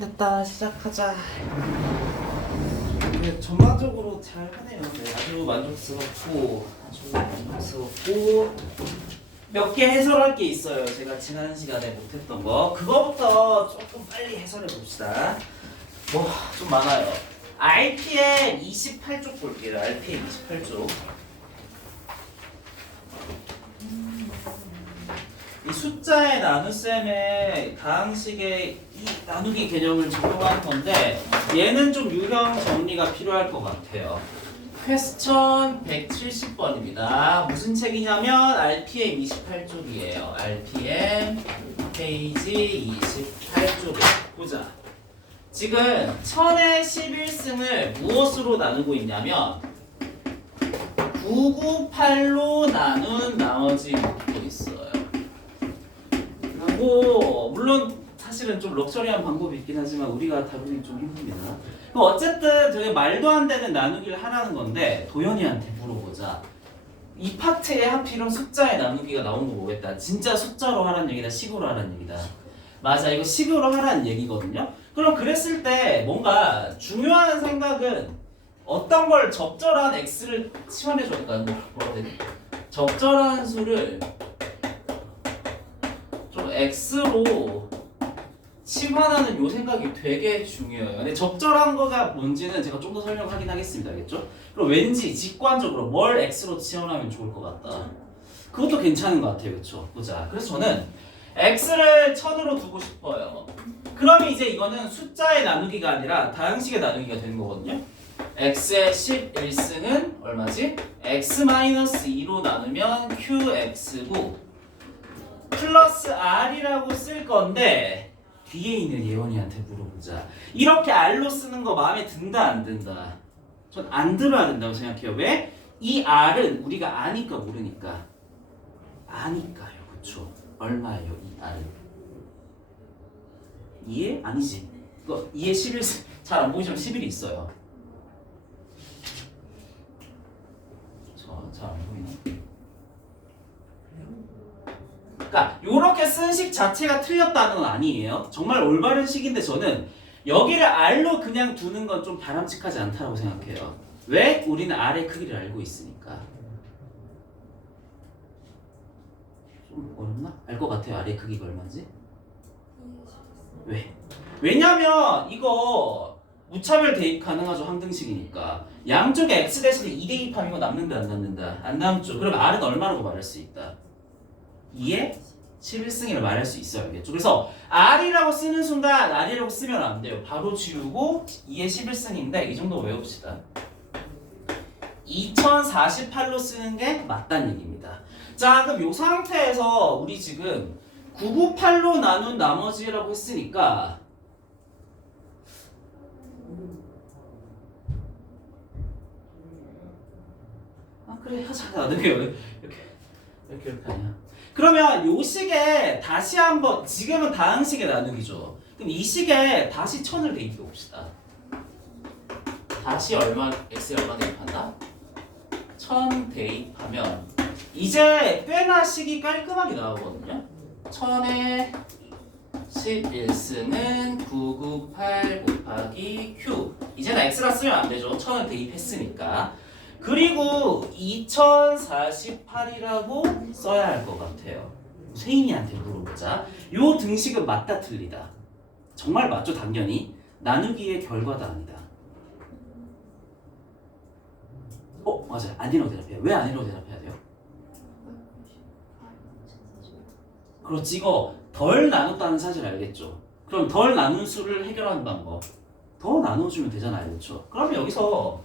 됐다. 시작하자. 네, 전반적으로 잘 하네요. 네, 아주 만족스럽고 몇 개 해설할 게 있어요. 제가 지난 시간에 못했던 거. 그거부터 조금 빨리 해설해 봅시다. 뭐 좀 많아요. RPM 28쪽 볼게요. RPM 28쪽. 이 숫자의 나눗셈의 다항식의 이 나누기 개념을 적용하는 건데 얘는 좀 유형 정리가 필요할 것 같아요. 퀘스천 170번입니다. 무슨 책이냐면 RPM 28쪽이에요. RPM 페이지 28쪽에 보자. 지금 1000의 11승을 무엇으로 나누고 있냐면 998로 나눈 나머지 목도 있어요. 뭐 물론 사실은 좀 럭셔리한 방법이 있긴 하지만 우리가 다루기 좀 힘듭니다. 그럼 어쨌든 저게 말도 안 되는 나누기를 하라는 건데 도현이한테 물어보자. 이 파트에 하필은 숫자의 나누기가 나온 거 뭐겠다. 진짜 숫자로 하라는 얘기다, 식으로 하라는 얘기다. 맞아, 이거 식으로 하라는 얘기거든요. 그럼 그랬을 때 뭔가 중요한 생각은 어떤 걸 적절한 x를 치환해줘야 될까? 뭐라 해야 되지? 적절한 수를 좀 x로 치환하는 요 생각이 되게 중요해요. 근데 적절한 거가 뭔지는 제가 좀 더 설명하긴 하겠습니다. 알겠죠? 그럼 왠지 직관적으로 뭘 x로 치환하면 좋을 것 같다. 그것도 괜찮은 것 같아요. 그렇죠? 보자. 그래서 저는 x를 1000으로 두고 싶어요. 그러면 이제 이거는 숫자의 나누기가 아니라 다항식의 나누기가 되는 거거든요. x의 11승은 얼마지? x-2로 나누면 qx고 플러스 r이라고 쓸 건데 뒤에 있는 예원이한테 물어보자. 이렇게 r로 쓰는 거 마음에 든다 안 든다? 전 안 들어야 된다고 생각해요. 왜? 이 r은 우리가 아니까 모르니까. 아니까요. 그쵸? 얼마예요 이 r은? 2에? 아니지. 이거 2에 11, 잘 안 보이지만 11이 있어요. 잘 안 보이나? 그러니까 요렇게 쓴 식 자체가 틀렸다는 건 아니에요. 정말 올바른 식인데 저는 여기를 r로 그냥 두는 건 좀 바람직하지 않다고 생각해요. 왜? 우리는 r의 크기를 알고 있으니까. 좀 어렵나? 알 것 같아요. r의 크기가 얼마인지? 왜? 왜냐면 이거 무차별 대입 가능하죠. 항등식이니까. 양쪽에 x 대신에 2 대입하면 이거 남는다 안 남는다? 안 남죠. 그럼 r은 얼마라고 말할 수 있다? 2의 11승이라고 말할 수 있어요. 알겠죠? 그래서 r이라고 쓰는 순간 r이라고 쓰면 안 돼요. 바로 지우고 2의 11승인데 이 정도 외웁시다. 2048로 쓰는 게 맞다는 얘기입니다. 자, 그럼 이 상태에서 우리 지금 998로 나눈 나머지라고 했으니까 그래 하자. 나도 이렇게 하냐. 그러면 요 식에 다시 한번 지금은 다항식의 나누기죠. 그럼 이 식에 다시 1000을 대입해 봅시다. 다시 x에 얼마 대입한다? 1000 대입하면 이제 꽤나 식이 깔끔하게 나오거든요. 1000에 11승은 998 곱하기 q. 이제는 x라 쓰면 안 되죠. 1000을 대입했으니까. 그리고 2048이라고 써야 할 것 같아요. 세인이한테 물어보자. 요 등식은 맞다 틀리다? 정말 맞죠? 당연히. 나누기의 결과다 아니다? 맞아요. 아니라고 대답해요. 왜 아니라고 대답해야 돼요? 그렇지. 이거 덜 나눴다는 사실 알겠죠? 그럼 덜 나눈 수를 해결하는 방법. 더 나눠주면 되잖아요. 그렇죠? 그러면 여기서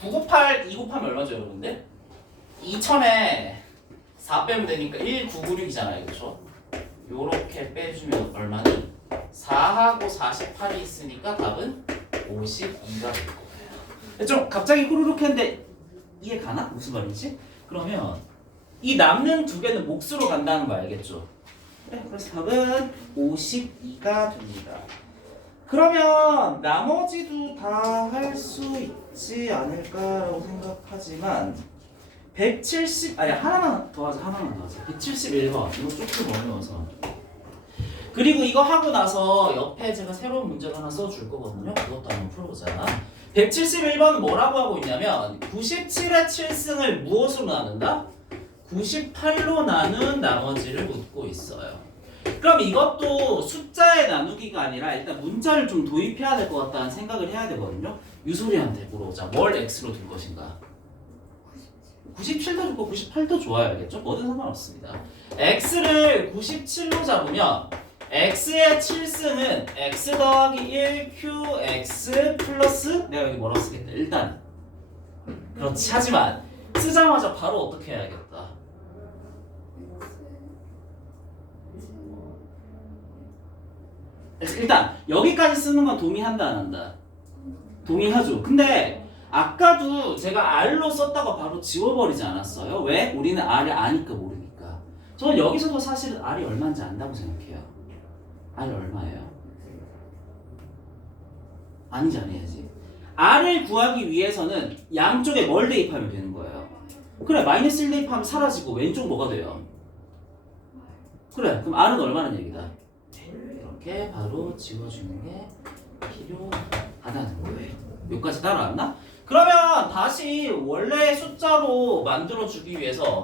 998, 2 곱하면 얼마죠, 여러분들? 2000에 4 빼면 되니까 1996이잖아요, 그렇죠? 요렇게 빼주면 얼마니? 4하고 48이 있으니까 답은 52가 될 거예요. 좀 갑자기 후루룩 했는데 이해 가나? 무슨 말인지? 그러면 이 남는 두 개는 몫으로 간다는 거 알겠죠? 그래, 그래서 답은 52가 됩니다. 그러면 나머지도 다 할 수 있지 않을까라고 생각하지만 170 아니 하나만 더 하자. 171번 이거 조금 어려워서 그리고 이거 하고 나서 옆에 제가 새로운 문제를 하나 써줄 거거든요. 그것도 한번 풀어보자. 171번은 뭐라고 하고 있냐면 97의 7승을 무엇으로 나눈다? 98로 나눈 나머지를 묻고 있어요. 그럼 이것도 숫자의 나누기가 아니라 일단 문자를 좀 도입해야 될 것 같다는 생각을 해야 되거든요. 유소리한테 물어보자. 뭘 x로 둘 것인가? 97도 좋고 98도 좋아요. 알겠죠? 뭐든 상관없습니다. x를 97로 잡으면 x의 7승은 x 더하기 1qx 플러스 내가 여기 뭐라고 쓰겠다. 일단 그렇지. 하지만 쓰자마자 바로 어떻게 해야겠다. 일단 여기까지 쓰는 건 동의한다 안 한다? 동의하죠. 근데 아까도 제가 R로 썼다가 바로 지워버리지 않았어요? 왜? 우리는 R을 아니까 모르니까. 저는 여기서도 사실은 R이 얼마인지 안다고 생각해요. R 얼마예요? 아니지 아니야지. R을 구하기 위해서는 양쪽에 뭘 대입하면 되는 거예요? 그래, 마이너스 1 대입하면 사라지고 왼쪽 뭐가 돼요? 그래, 그럼 R은 얼마나 얘기다? 이렇게 바로 지워주는 게 필요하다는 거예요. 여기까지 따라왔나? 그러면 다시 원래 숫자로 만들어주기 위해서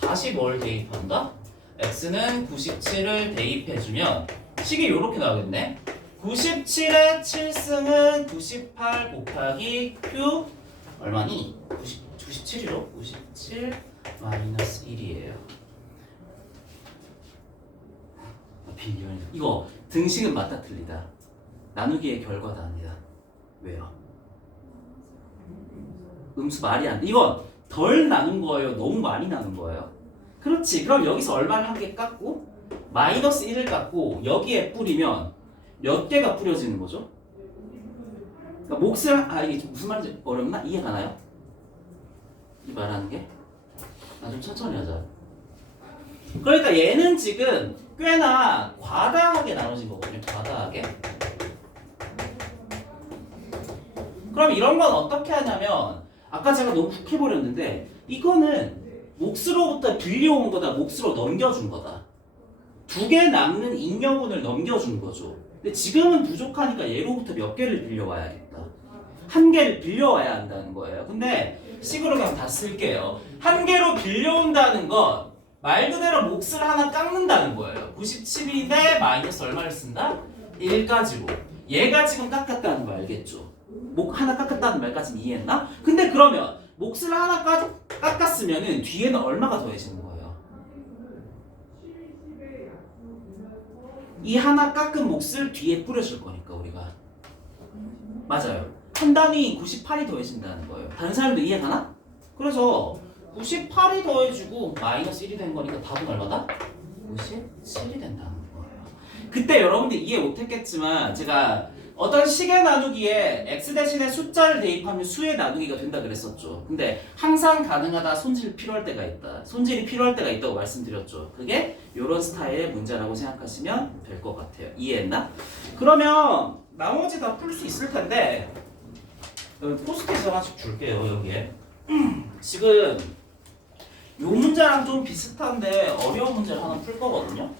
다시 뭘 대입한다? x는 97을 대입해주면 식이 이렇게 나오겠네. 97의 7승은 98 곱하기 q 얼마니? 97이로? 97 마이너스 1이에요. 빌리언. 이거 등식은 맞다 틀리다. 나누기의 결과다 아니다. 왜요? 음수 말이 안 돼. 이건 덜 나눈 거예요? 너무 많이 나눈 거예요? 그렇지. 그럼 여기서 얼마를 한 개 깎고 마이너스 1을 깎고 여기에 뿌리면 몇 개가 뿌려지는 거죠? 그러니까 몫을 이게 무슨 말인지 어렵나? 이해 가나요? 이 말하는 게? 좀 천천히 하자. 그러니까 얘는 지금 꽤나 과다하게 나눠진 거거든요. 과다하게. 그럼 이런 건 어떻게 하냐면 아까 제가 너무 훅 해버렸는데 이거는 몫으로부터 빌려온 거다. 몫으로 넘겨준 거다. 두 개 남는 잉여분을 넘겨준 거죠. 근데 지금은 부족하니까 얘로부터 몇 개를 빌려와야겠다. 한 개를 빌려와야 한다는 거예요. 근데 식으로 그냥 다 쓸게요. 한 개로 빌려온다는 건 말 그대로 몫을 하나 깎는다는 거예요. 97인데 마이너스 얼마를 쓴다? 1까지로. 얘가 지금 깎았다는 거 알겠죠? 목 하나 깎았다는 말까지는 이해했나? 근데 그러면 몫을 하나 깎았으면은 뒤에는 얼마가 더해지는 거예요? 이 하나 깎은 몫을 뒤에 뿌려줄 거니까 우리가. 맞아요. 한 단위 98이 더해진다는 거예요. 다른 사람도 이해 가나? 그래서 98이 더해지고 마이너스 1이 된 거니까 답은 얼마다? 97이 된다는 거예요. 그때 여러분들 이해 못했겠지만 제가 어떤 식의 나누기에 x 대신에 숫자를 대입하면 수의 나누기가 된다 그랬었죠. 근데 항상 가능하다, 손질이 필요할 때가 있다. 손질이 필요할 때가 있다고 말씀드렸죠. 그게 이런 스타일의 문제라고 생각하시면 될 것 같아요. 이해했나? 그러면 나머지 다 풀 수 있을 텐데 포스트잇 하나씩 줄게요. 여기에 지금 요 문제랑 좀 비슷한데 어려운 문제를 하나 풀 거거든요.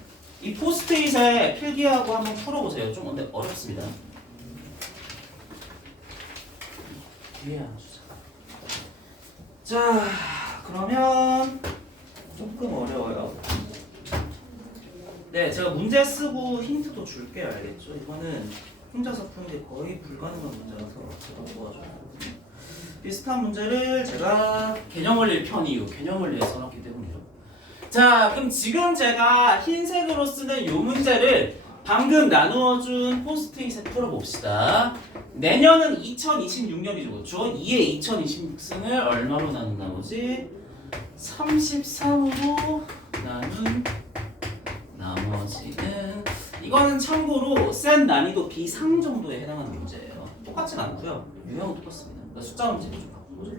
이 포스트잇에 필기하고 한번 풀어보세요. 좀 근데 어렵습니다. 뒤에 하나 주자. 자, 그러면 조금 어려워요. 네, 제가 문제 쓰고 힌트도 줄게요. 알겠죠? 이거는 혼자서 푸는 게 거의 불가능한 문제라서 제가 도와줘요. 비슷한 문제를 제가 개념원리를 편 이유, 개념원리에 써놨기 때문이죠. 자, 그럼 지금 제가 흰색으로 쓰는 이 문제를 방금 나누어준 포스트잇에 풀어봅시다. 내년은 2026년이죠. 그렇죠? 2의 2026승을 얼마로 나눈 나머지? 33으로 나눈 나머지는 이거는 참고로 센 난이도 비상 정도에 해당하는 문제예요. 똑같진 않고요. 유형은 똑같습니다. 그러니까 숫자 문제를 좀 바꿔보죠.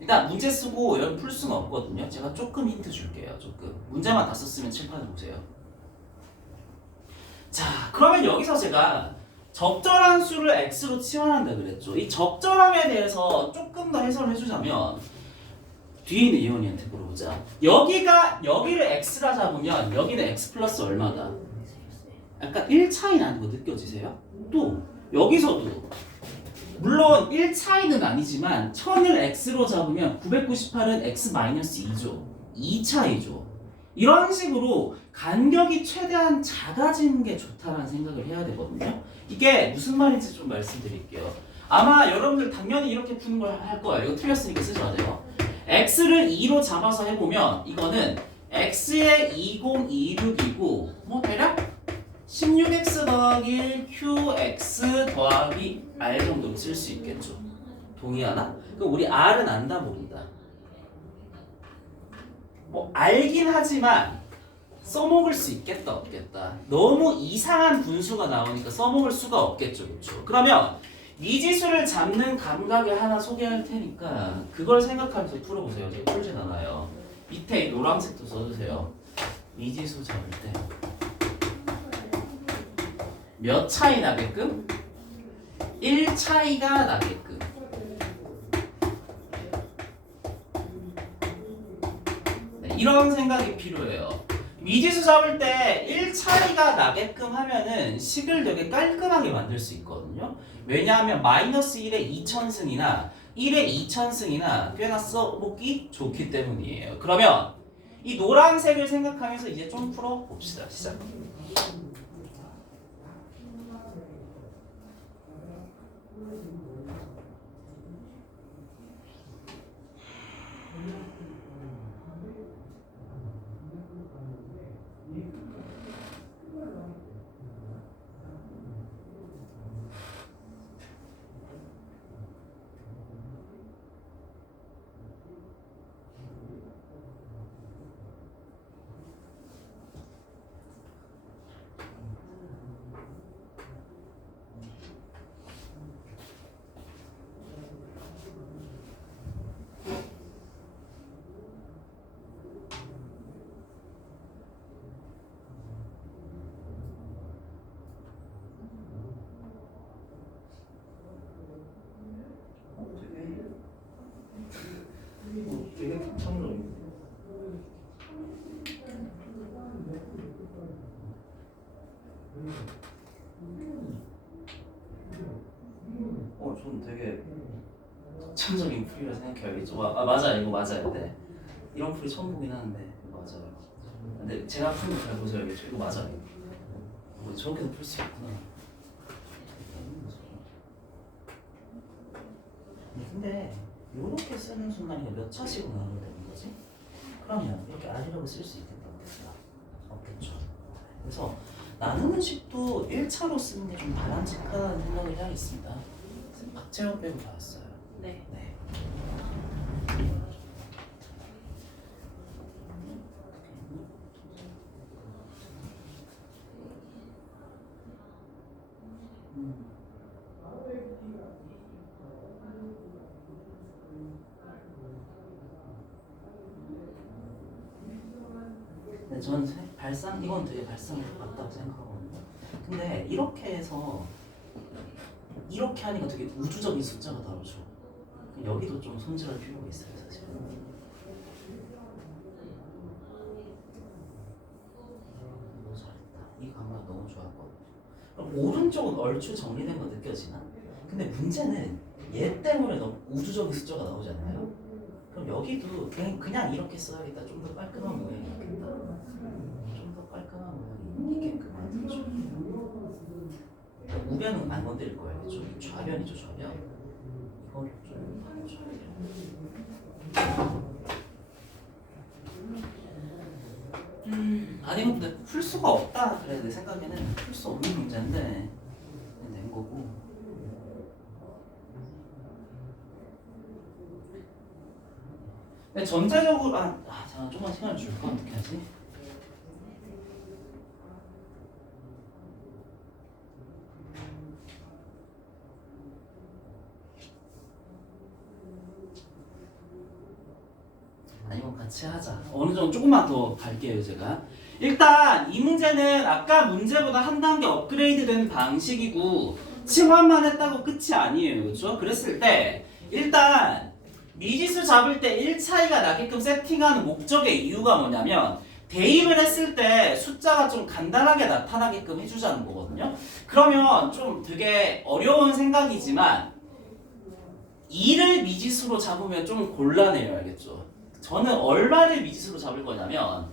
일단 문제 쓰고 여러분 풀 수는 없거든요. 제가 조금 힌트 줄게요. 조금. 문제만 다 썼으면 칠판을 보세요. 자, 그러면 여기서 제가 적절한 수를 x로 치환한다 그랬죠. 이 적절함에 대해서 조금 더 해설을 해주자면 뒤에 있는 예원이한테 물어보자. 여기를 x라 잡으면 여기는 x 플러스 얼마다? 약간 1 차이 나는 거 느껴지세요? 또 여기서도 물론 1 차이는 아니지만 1000을 x로 잡으면 998은 x 마이너스 2죠. 2 차이죠. 이런 식으로 간격이 최대한 작아지는 게 좋다라는 생각을 해야 되거든요. 이게 무슨 말인지 좀 말씀드릴게요. 아마 여러분들 당연히 이렇게 푸는 걸 할 거예요. 이거 틀렸으니까 쓰지 마세요. x를 2로 잡아서 해보면 이거는 x의 2026이고 뭐 대략 16x 더하기 qx 더하기 r 정도로 쓸 수 있겠죠. 동의하나? 그럼 우리 r은 안다 모른다. 뭐 알긴 하지만 써먹을 수 있겠다 없겠다. 너무 이상한 분수가 나오니까 써먹을 수가 없겠죠. 그렇죠? 그러면 미지수를 잡는 감각을 하나 소개할 테니까 그걸 생각하면서 풀어보세요. 제가 풀진 않아요. 밑에 노란색도 써주세요. 미지수 잡을 때 몇 차이 나게끔? 1 차이가 나게끔. 네, 이런 생각이 필요해요. 미지수 잡을 때 1 차이가 나게끔 하면은 식을 되게 깔끔하게 만들 수 있거든요. 왜냐하면 마이너스 1의 2천승이나 1의 2천승이나 꽤나 써보기 좋기 때문이에요. 그러면 이 노란색을 생각하면서 이제 좀 풀어봅시다. 시작. 되게 극찬적인데. 저는 되게 극찬적인 풀이라 생각해야겠죠. 맞아, 이거 맞아요. 네. 이런 풀이 처음 보긴 하는데 맞아요. 근데 제가 푸는 거 잘 보셔야겠죠. 이거 맞아요. 저렇게도 풀 수 있구나. 근데 이렇게 쓰는 순간 이게 몇 차식으로 나누면 되는 거지? 그러면 이렇게 R이라고 쓸 수 있겠다 없겠다? 없겠죠. 그래서 나누는 식도 1차로 쓰는 게 좀 바람직하다는 생각을 해야겠습니다. 박재현 빼고 다 왔어요. 네. 네. 근데 저는 이건 되게 발상이 맞다고 생각하거든요. 근데 이렇게 해서 이렇게 하니까 되게 우주적인 숫자가 나오죠. 여기도 좀 손질할 필요가 있어요, 사실. 너무 잘했다. 이 감각 너무 좋았거든요. 그럼 오른쪽은 얼추 정리된 거 느껴지나? 근데 문제는 얘 때문에 너무 우주적인 숫자가 나오잖아요. 그럼 여기도 그냥 이렇게 써야겠다. 좀 더 깔끔한 모양이 있겠다. 좀 더 깔끔한 모양이 있게끔 만들죠. 우변은 안 건드릴 거예요. 좀 좌변이죠, 좌변. 이거를 좀 바꿔줘야 돼요. 아니 근데 풀 수가 없다. 그래 내 생각에는 풀 수 없는 문제인데 낸 거고. 근데 전체적으로 잠깐 조금만 시간을 줄까? 어떻게 하지? 이건 같이 하자. 어느 정도 조금만 더 갈게요, 제가. 일단 이 문제는 아까 문제보다 한 단계 업그레이드된 방식이고 칭환만 했다고 끝이 아니에요, 그렇죠? 그랬을 때 일단 미지수 잡을 때 1차이가 나게끔 세팅하는 목적의 이유가 뭐냐면 대입을 했을 때 숫자가 좀 간단하게 나타나게끔 해주자는 거거든요. 그러면 좀 되게 어려운 생각이지만 2를 미지수로 잡으면 좀 곤란해요. 알겠죠? 저는 얼마를 미지수로 잡을 거냐면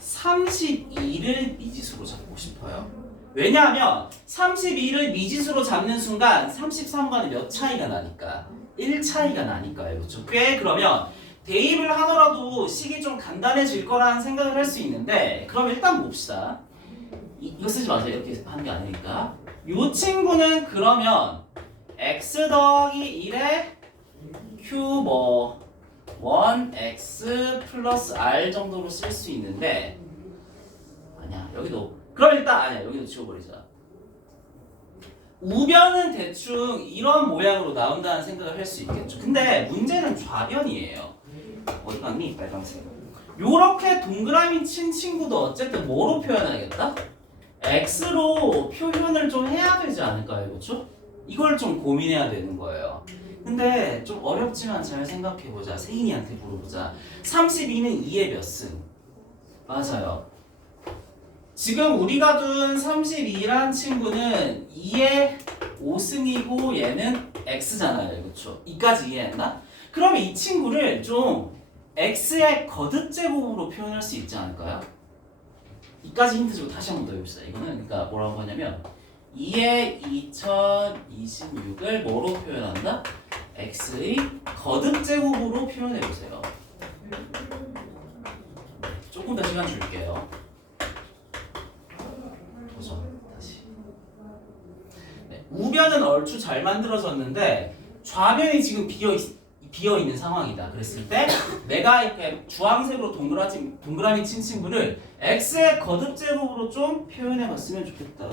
32를 미지수로 잡고 싶어요. 왜냐하면 32를 미지수로 잡는 순간 33과는 몇 차이가 나니까 1 차이가 나니까요. 그렇죠? 꽤 그러면 대입을 하더라도 식이 좀 간단해질 거라는 생각을 할 수 있는데 그럼 일단 봅시다. 이거 쓰지 마세요. 이렇게 하는 게 아니니까. 이 친구는 그러면 x 더하기 1에 q 뭐 1x 플러스 r 정도로 쓸 수 있는데 아니야 여기도 그럼 일단 아니야 여기도 지워버리자. 우변은 대충 이런 모양으로 나온다는 생각을 할 수 있겠죠. 근데 문제는 좌변이에요. 어디 갔니? 빨간색. 요렇게 동그라미 친 친구도 어쨌든 뭐로 표현하겠다? x로 표현을 좀 해야 되지 않을까요? 그렇죠? 이걸 좀 고민해야 되는 거예요. 근데 좀 어렵지만 잘 생각해보자. 세인이한테 물어보자. 32는 2의 몇 승? 맞아요. 지금 우리가 둔 32란 친구는 2의 5승이고 얘는 x잖아요. 그렇죠? 이까지 이해했나? 그러면 이 친구를 좀 x의 거듭제곱으로 표현할 수 있지 않을까요? 이까지 힌트 주고 다시 한 번 더 해봅시다. 이거는 그러니까 뭐라고 하냐면 2의 2026을 뭐로 표현한다? x의 거듭제곱으로 표현해보세요. 조금 더 시간 줄게요. 도전 다시. 네, 우변은 얼추 잘 만들어졌는데 좌변이 지금 비어있는 상황이다. 그랬을 때 내가 이렇게 주황색으로 동그라미 친 친구를 x의 거듭제곱으로 좀 표현해봤으면 좋겠다.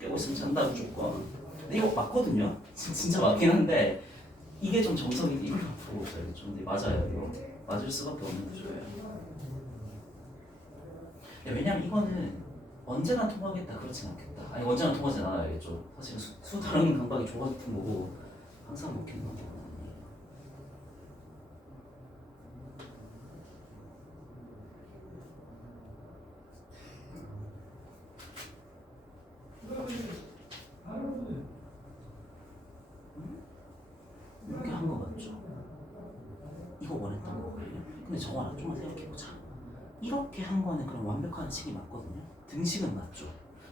깨고 있으면 잔다 무조건. 근데 이거 맞거든요. 진짜 맞긴 한데 이게 좀 정석인데 이걸 보고 있어야겠죠. 근데 맞아요. 이거 맞을 수밖에 없는 구조예요. 왜냐면 이거는 언제나 통하겠다 그렇진 않겠다. 아니 언제나 통하진 않아야겠죠. 사실은 수 다루는 감각이 조 같은 거고 항상 먹히는 거고. 이렇게 한 거 맞죠? 이거 원했던 거거든요. 근데 저거 하나 좀만 생각해보자. 이렇게 한 거는 그럼 완벽한 식이 맞거든요. 등식은 맞죠.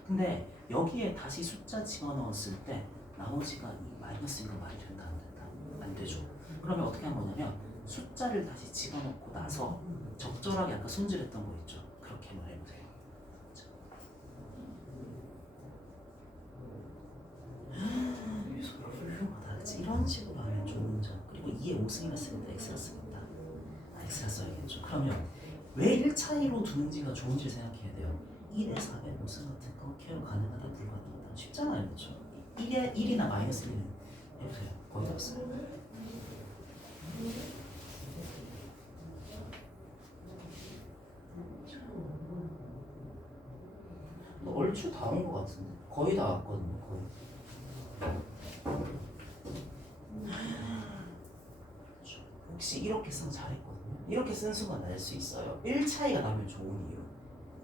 근데 여기에 다시 숫자 집어넣었을 때 나머지가 이 마이너스인 거 말이 된다 안 된다? 안 되죠. 그러면 어떻게 한 거냐면 숫자를 다시 집어넣고 나서 적절하게 아까 손질했던 거 있죠. 그렇게 한번 해보세요. 훌륭하다. 그치? 이런 식으로 하면 좋은 점. 그리고 2에 5승이라 쓰는데 x가 쓰겠다. x가 써야겠죠. 그러면 왜 1차이로 두는지가 좋은지 생각해야 돼요. 1에 4에 5승 같은 거 케어 가능하다 불가능하다 쉽잖아요. 그렇죠? 1이나 마이너스 1은 해보세요. 거의 다 없어요. 얼추 다 온 것 같은데 거의 다 왔거든요. 거의. 혹시 이렇게 쓰면 잘했거든요. 이렇게 쓴 순간 날 수 있어요. 1 차이가 나면 좋은 이유.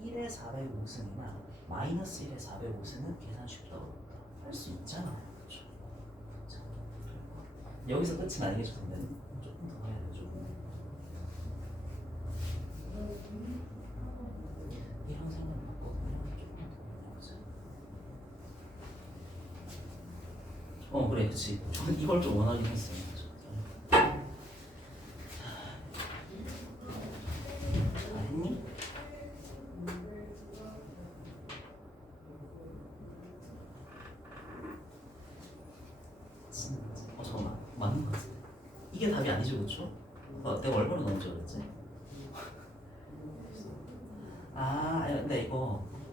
1에 405승이나 마이너스 1에 405승은 계산 쉽다 어렵다 할 수 있잖아요. 그렇죠? 여기서 끝은 아니겠죠. 선배는 조금 더 해야 되죠. 이런 생각 바꿨거든요. 조금 더 해보자. 그래 그치. 저는 이걸 좀 원하긴 했어요. 잠깐만 맞는 것 같은데 이게 답이 아니죠. 그렇죠? 내가 얼마나 넣은 줄 알았지? 근데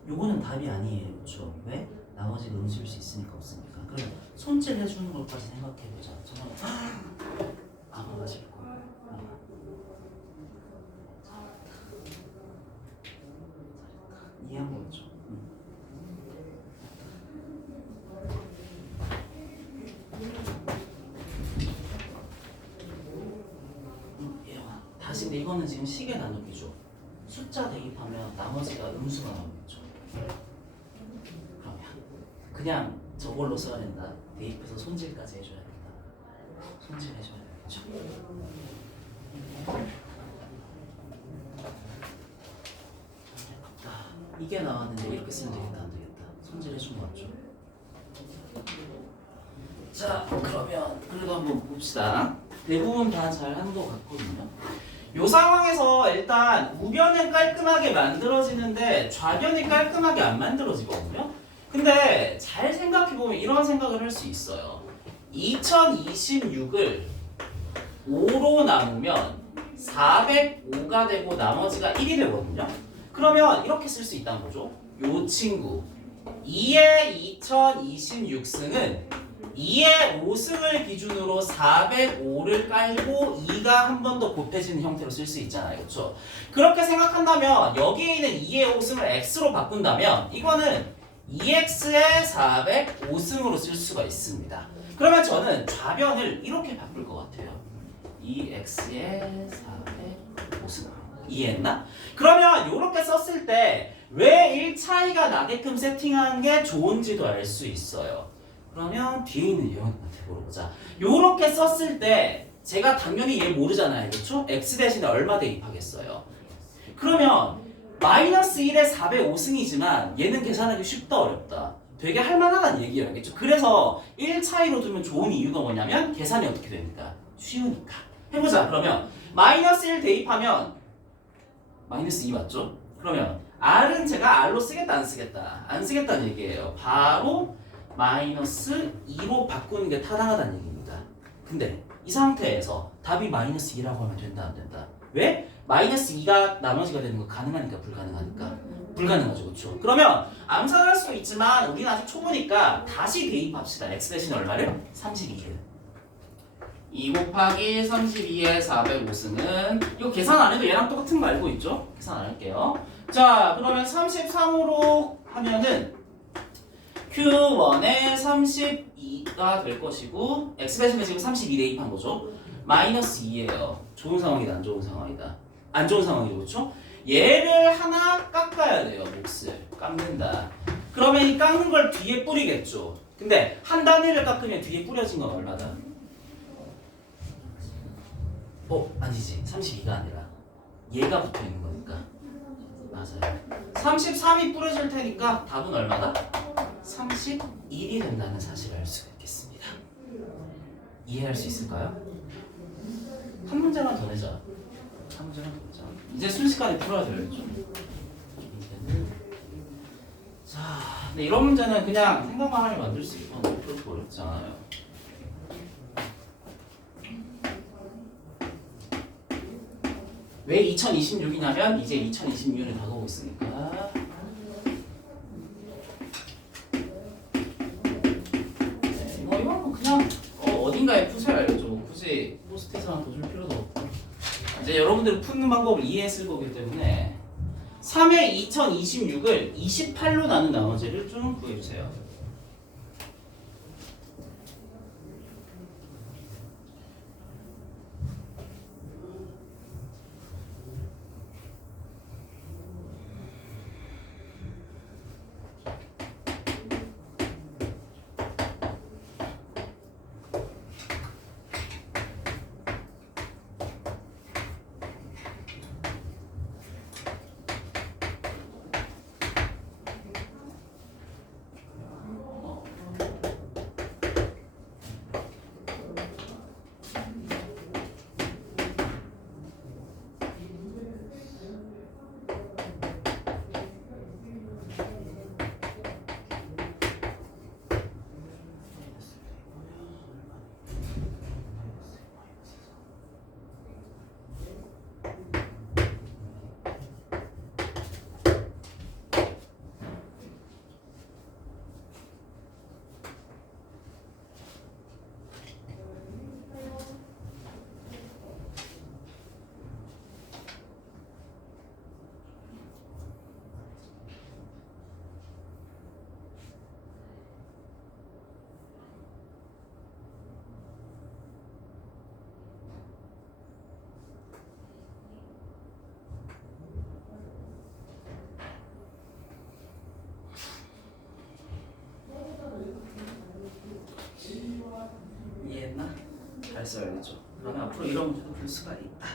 요거는 답이 아니에요. 그렇죠? 왜? 나머지가 음수일 수 있으니까 없으니까. 그럼 손질 해주는 것까지 생각해보자. 저는 아마 맞을 거예요. 이해한 거죠? 다시 근데 이거는 지금 식의 나누기죠. 숫자 대입하면 나머지가 음수가 나오겠죠. 그러면 그냥 저걸로 써야 된다. 대입해서 손질까지 해줘야 된다. 손질해줘야 되겠죠. 이게 나왔는데 이렇게 쓰면 되겠다 안 되겠다. 손질해준 거 맞죠? 자 그러면 그래도 한번 봅시다. 대부분 다 잘 한 것 같거든요. 이 상황에서 일단 우변은 깔끔하게 만들어지는데 좌변이 깔끔하게 안 만들어지거든요. 근데 잘 생각해보면 이런 생각을 할 수 있어요. 2026을 5로 나누면 405가 되고 나머지가 1이 되거든요. 그러면 이렇게 쓸 수 있다는 거죠. 요 친구 2의 2026승은 2의 5승을 기준으로 405를 깔고 2가 한 번 더 곱해지는 형태로 쓸 수 있잖아요. 그렇죠? 그렇게 생각한다면 여기에 있는 2의 5승을 x로 바꾼다면 이거는 2x의 405승으로 쓸 수가 있습니다. 그러면 저는 좌변을 이렇게 바꿀 것 같아요. 2x의 405승 이해했나? 그러면 이렇게 썼을 때 왜 1차이가 나게끔 세팅하는 게 좋은지도 알 수 있어요. 그러면 뒤에 있는 영역한테 물어보자. 요렇게 썼을 때 제가 당연히 얘 모르잖아요. 그렇죠? x 대신에 얼마 대입하겠어요? 그러면 마이너스 1의 405승이지만 얘는 계산하기 쉽다 어렵다? 되게 할만하다는 얘기예요. 알겠죠? 그래서 1 차이로 두면 좋은 이유가 뭐냐면 계산이 어떻게 됩니까? 쉬우니까. 해보자. 그러면 마이너스 1 대입하면 마이너스 2 맞죠? 그러면 R은 제가 R로 쓰겠다 안 쓰겠다? 안 쓰겠다는 얘기예요. 바로 마이너스 2로 바꾸는 게 타당하다는 얘기입니다. 근데 이 상태에서 답이 마이너스 2라고 하면 된다 안 된다? 왜? 마이너스 2가 나머지가 되는 거 가능하니까 불가능하니까? 불가능하죠. 그렇죠? 그러면 암산할 수도 있지만 우리는 아직 초보니까 다시 대입합시다. x 대신 얼마를? 32를 2 곱하기 32의 405승은 이거 계산 안 해도 얘랑 똑같은 거 알고 있죠? 계산 안 할게요. 자 그러면 33으로 하면은 Q1에 32가 될 것이고 x 대신에 지금 32 대입한 거죠. 마이너스 2예요. 좋은 상황이다 안 좋은 상황이다? 안 좋은 상황이죠. 그렇죠? 얘를 하나 깎아야 돼요. 몫을 깎는다. 그러면 이 깎는 걸 뒤에 뿌리겠죠. 근데 한 단위를 깎으면 뒤에 뿌려진 건 얼마다? 아니지. 32가 아니라 얘가 붙어 있는 거니까. 맞아요. 33이 뿌려질 테니까 답은 얼마다? 31이 된다는 사실을 알 수가 있겠습니다. 이해할 수 있을까요? 한 문제만 더 내자. 한 문제만 더 내자. 이제 순식간에 풀어야 되겠죠. 자, 근데 이런 문제는 그냥 생각만 하면 만들 수 있고 그렇게 어렵지 않아요. 왜 2026이냐면 이제 2026년이 다가오고 있으니까. 네, 이건 그냥 어딘가에 푸셔야 알죠. 굳이 포스트잇 하나 더 줄 필요도 없고. 이제 여러분들은 푸는 방법을 이해했을 거기 때문에 3의 2026을 28로 나눈 나머지를 좀 구해주세요. 됐어요. 알겠죠? 그러면 앞으로 이런 문제도 풀 수가 있다.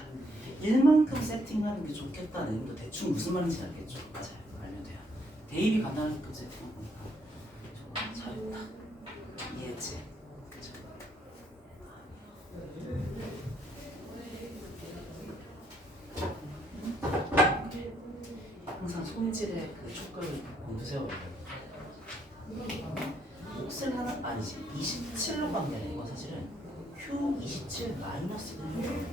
1만큼 세팅하는 게 좋겠다는 의미도 대충 무슨 말인지 알겠죠? 맞아요. 알면 돼요. 대입이 간단한 만큼 세팅한 거니까 잘했다. 이해했지? 그쵸? 항상 손질의 그 촉감을 곤두세워야 돼요. 몫을 하나 아니지 27로 가면 이거 사실은 Q27 마이너스 1로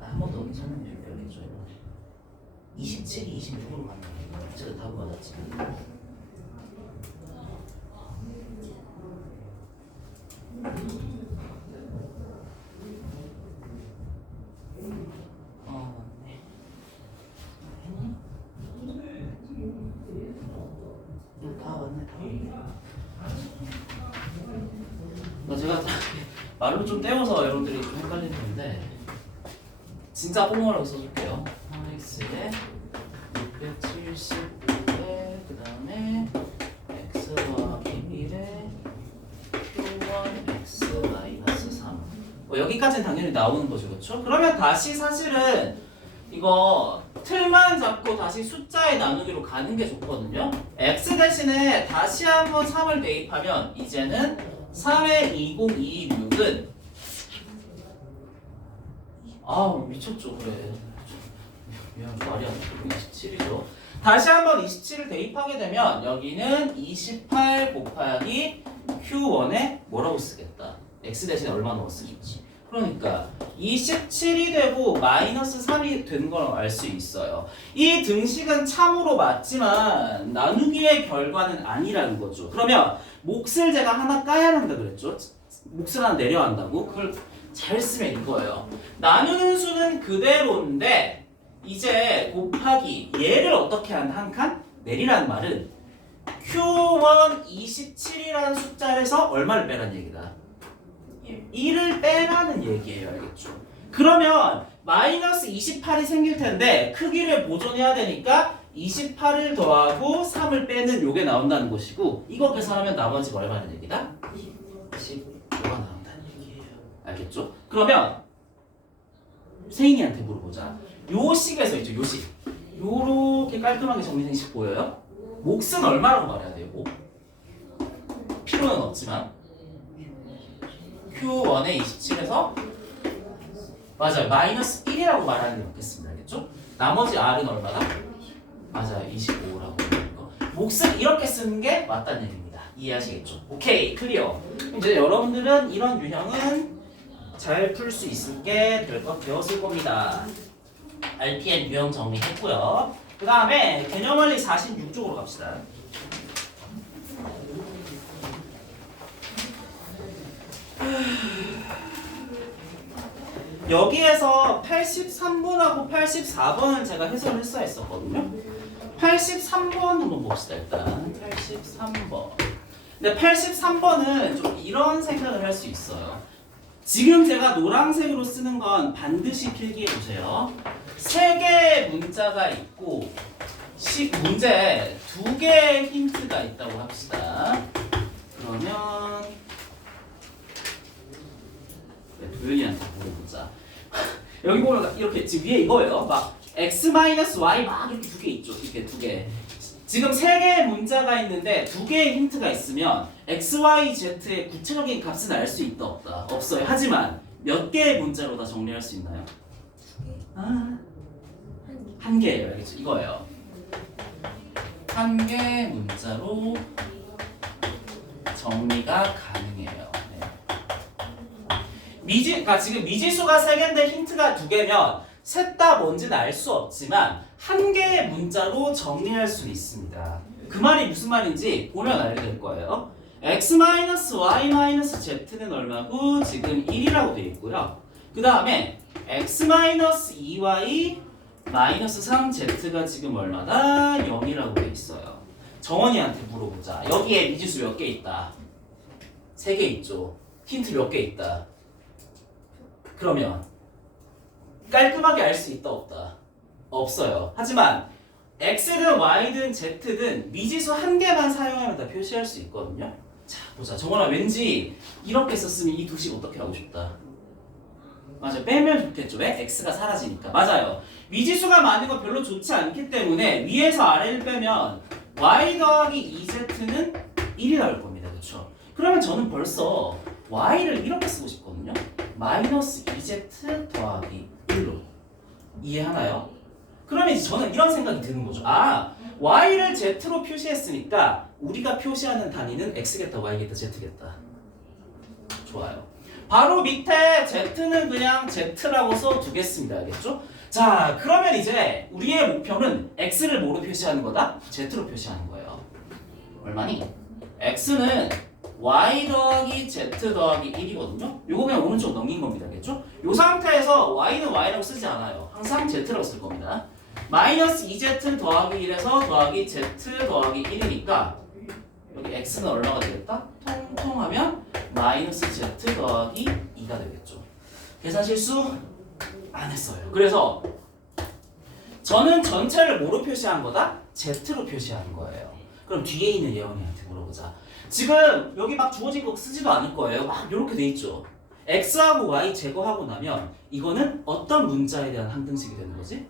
한 번 더 설명해 줄게요. 알겠죠? 27이 26으로 가면 제가 답을 받았지. 네. 다 왔네, 다 왔네. 제가 말로 좀 떼어서 여러분들이 좀 헷갈리는데 진짜 뽕으로 써줄게요. x에 675에 그 다음에 x 더하기 1에 q1 x 마이너스 3 여기까지는 당연히 나오는 거죠. 그렇죠? 그러면 다시 사실은 이거 틀만 잡고 다시 숫자에 나누기로 가는 게 좋거든요. x 대신에 다시 한번 3을 대입하면 이제는 3의 2026은 미쳤죠. 그래. 미안, 말이 안 돼. 27이죠. 다시 한번 27을 대입하게 되면 여기는 28 곱하기 Q1에 뭐라고 쓰겠다. x 대신에 얼마 넣었을지. 그러니까 27이 되고 마이너스 3이 된 걸 알 수 있어요. 이 등식은 참으로 맞지만 나누기의 결과는 아니라는 거죠. 그러면 몫을 제가 하나 까야 한다 그랬죠. 몫을 하나 내려야 한다고. 그걸 잘 쓰면 이거예요. 나누는 수는 그대로인데 이제 곱하기 얘를 어떻게 한 칸? 내리라는 말은 Q1 27이라는 숫자에서 얼마를 빼라는 얘기다. 1을 빼라는 얘기예요. 알겠죠? 그러면 마이너스 28이 생길 텐데 크기를 보존해야 되니까 28을 더하고 3을 빼는 요게 나온다는 것이고 이거 계산하면 나머지가 얼마라는 얘기다? 15가 나온다는 얘기예요. 알겠죠? 그러면 세인이한테 물어보자. 요 식에서 있죠. 요 식. 요렇게 깔끔하게 정리된 식 보여요? 몫은 얼마라고 말해야 돼요? 몫? 필요는 없지만 Q1의 27에서 맞아요. 마이너스 1이라고 말하는 게 맞겠습니다. 알겠죠? 나머지 R은 얼마다? 맞아요. 25라고 하는 거. 몫을 이렇게 쓰는 게 맞다는 얘기입니다. 이해하시겠죠? 오케이. 클리어. 이제 여러분들은 이런 유형은 잘 풀 수 있게 되었을 겁니다. RPN 유형 정리했고요. 그 다음에 개념원리 46쪽으로 갑시다. 여기에서 83번하고 84번을 제가 해설을 했어야 했었거든요. 83번 한번 봅시다. 일단 83번. 근데 83번은 좀 이런 생각을 할 수 있어요. 지금 제가 노란색으로 쓰는 건 반드시 필기해 보세요. 3개의 문자가 있고 문제 2개의 힌트가 있다고 합시다. 그러면 도현이한테 물어보자. 여기 보면 이렇게 지금 위에 이거예요. 막 x-y 막 이렇게 2개 있죠. 이렇게 2개. 지금 3개의 문자가 있는데 2개의 힌트가 있으면 x, y, z의 구체적인 값은 알 수 있다 없다? 없어요. 하지만 몇 개의 문자로 다 정리할 수 있나요? 한 개예요. 알겠죠? 이거예요. 한 개 문자로 정리가 가능해요. 그러니까 지금 미지수가 3개인데 힌트가 2개면 셋 다 뭔지는 알 수 없지만 한 개의 문자로 정리할 수 있습니다. 그 말이 무슨 말인지 보면 알게 될 거예요. x-y-z는 얼마고 지금 1이라고 되어 있고요. 그 다음에 x-2y 3z가 지금 얼마다? 0이라고 되어 있어요. 정원이한테 물어보자. 여기에 미지수 몇 개 있다? 3개 있죠. 힌트 몇 개 있다? 그러면 깔끔하게 알 수 있다 없다? 없어요. 하지만 x든 y든 z든 미지수 한 개만 사용하면 다 표시할 수 있거든요. 자 보자. 정원아 왠지 이렇게 썼으면 이 두식 어떻게 하고 싶다. 맞아 빼면 좋겠죠. 왜? x가 사라지니까. 맞아요. 미지수가 많은 건 별로 좋지 않기 때문에 위에서 아래를 빼면 y 더하기 2z는 1이 나올 겁니다. 그렇죠? 그러면 저는 벌써 y를 이렇게 쓰고 싶거든요. 마이너스 2z 더하기 1로. 이해하나요? 그러면 이제 저는 이런 생각이 드는 거죠. 아, y를 z로 표시했으니까 우리가 표시하는 단위는 x겠다, y겠다, z겠다. 좋아요. 바로 밑에 z는 그냥 z라고 써두겠습니다. 알겠죠? 자, 그러면 이제 우리의 목표는 x를 뭐로 표시하는 거다? z로 표시하는 거예요. 얼마니? x는 y 더하기 z 더하기 1이거든요. 요거 그냥 오른쪽 넘긴 겁니다. 알겠죠? 요 상태에서 y는 y라고 쓰지 않아요. 항상 z라고 쓸 겁니다. 마이너스 2z 더하기 1에서 더하기 z 더하기 1이니까 여기 x는 얼마가 되겠다? 통통하면 마이너스 z 더하기 2가 되겠죠. 계산 실수 안 했어요. 그래서 저는 전체를 뭐로 표시한 거다? z로 표시한 거예요. 그럼 뒤에 있는 예원이한테 물어보자. 지금 여기 막 주어진 거 쓰지도 않을 거예요. 막 이렇게 돼 있죠. x하고 y 제거하고 나면 이거는 어떤 문자에 대한 항등식이 되는 거지?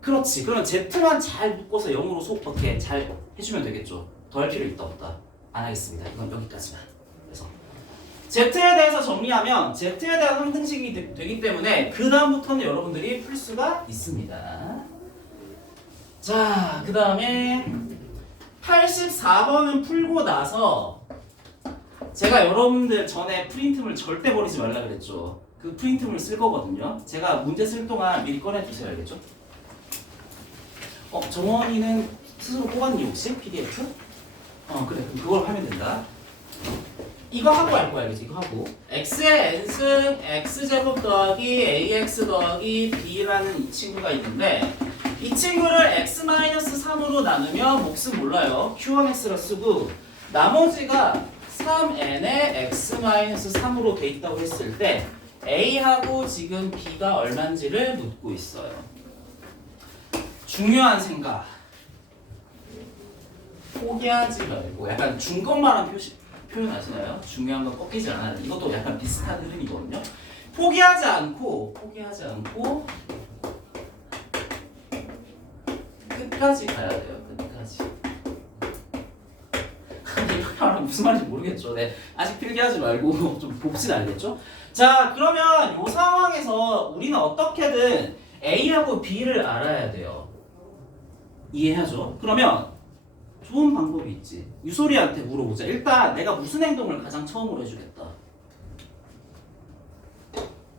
그렇지. 그러면 z만 잘 묶어서 0으로 이렇게 잘 해주면 되겠죠. 더 할 필요 있다 없다? 안 하겠습니다. 이건 여기까지만. 그래서 z에 대해서 정리하면 z에 대한 항등식이 되기 때문에 그 다음부터는 여러분들이 풀 수가 있습니다. 자, 그 다음에 84번은 풀고 나서 제가 여러분들 전에 프린트물 절대 버리지 말라 그랬죠. 그 프린트물 쓸 거거든요. 제가 문제 쓸 동안 미리 꺼내주세요. 알겠죠? 정원이는 스스로 뽑았니 혹시? PDF? 그래. 그럼 그걸 하면 된다. 이거 하고 할 거야. 알겠지? 이거 하고 x의 n승 x제곱 더하기 ax 더하기 b라는 이 친구가 있는데 이 친구를 x-3으로 나누면 몫은 몰라요. q1x라 쓰고 나머지가 3n에 x-3으로 돼 있다고 했을 때 a하고 지금 b가 얼마인지를 묻고 있어요. 중요한 생각. 포기하지 말고 약간 중것만한 표현 아시나요? 중요한 건 꺾이지 않아요. 이것도 약간 비슷한 흐름이거든요. 포기하지 않고 끝까지 가야 돼요. 끝까지. 이거 무슨 말인지 모르겠죠. 네, 아직 필기하지 말고 좀 봅시다. 알겠죠? 자, 그러면 이 상황에서 우리는 어떻게든 A하고 B를 알아야 돼요. 이해하죠? 그러면 좋은 방법이 있지. 유소리한테 물어보자. 일단 내가 무슨 행동을 가장 처음으로 해주겠다.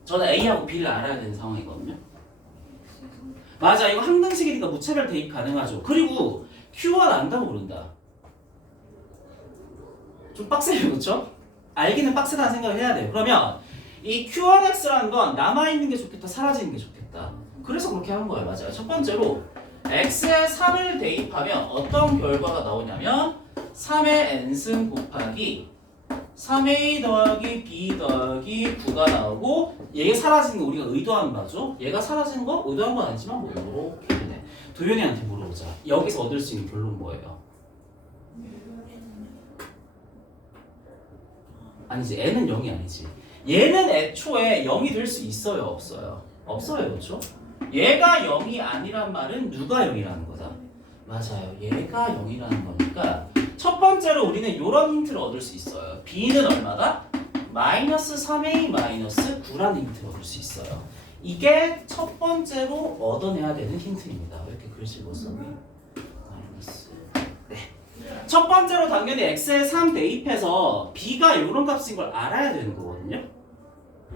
저는 A하고 B를 알아야 되는 상황이거든요. 맞아, 이거 항등식이니까 무차별 대입 가능하죠. 그리고 Q1 안다고 그런다. 좀 빡세요, 그렇죠? 알기는 빡세다는 생각을 해야 돼요. 그러면 이 Q1X라는 건 남아있는 게 좋겠다, 사라지는 게 좋겠다. 그래서 그렇게 한 거예요. 맞아요. 첫 번째로 x에 3을 대입하면 어떤 결과가 나오냐면 3의 n승 곱하기 3a 더하기 b 더하기 9가 나오고 얘가 사라지는 거 우리가 의도한 바죠. 얘가 사라지는 거 의도한 건 아니지만 뭐 이렇게 돼. 도현이한테 물어보자. 여기서 얻을 수 있는 결론은 뭐예요? 아니지, n은 0이 아니지. 얘는 애초에 0이 될 수 있어요, 없어요? 없어요, 그렇죠? 얘가 0이 아니란 말은 누가 0이라는 거다? 맞아요, 얘가 0이라는 거니까 첫 번째로 우리는 이런 힌트를 얻을 수 있어요. b는 얼마다? 마이너스 3a 마이너스 9라는 힌트를 얻을 수 있어요. 이게 첫 번째로 얻어내야 되는 힌트입니다. 왜 이렇게 글씨를 못 썼니? 마이너스. 네. 첫 번째로 당연히 x에 3 대입해서 b가 이런 값인 걸 알아야 되는 거거든요.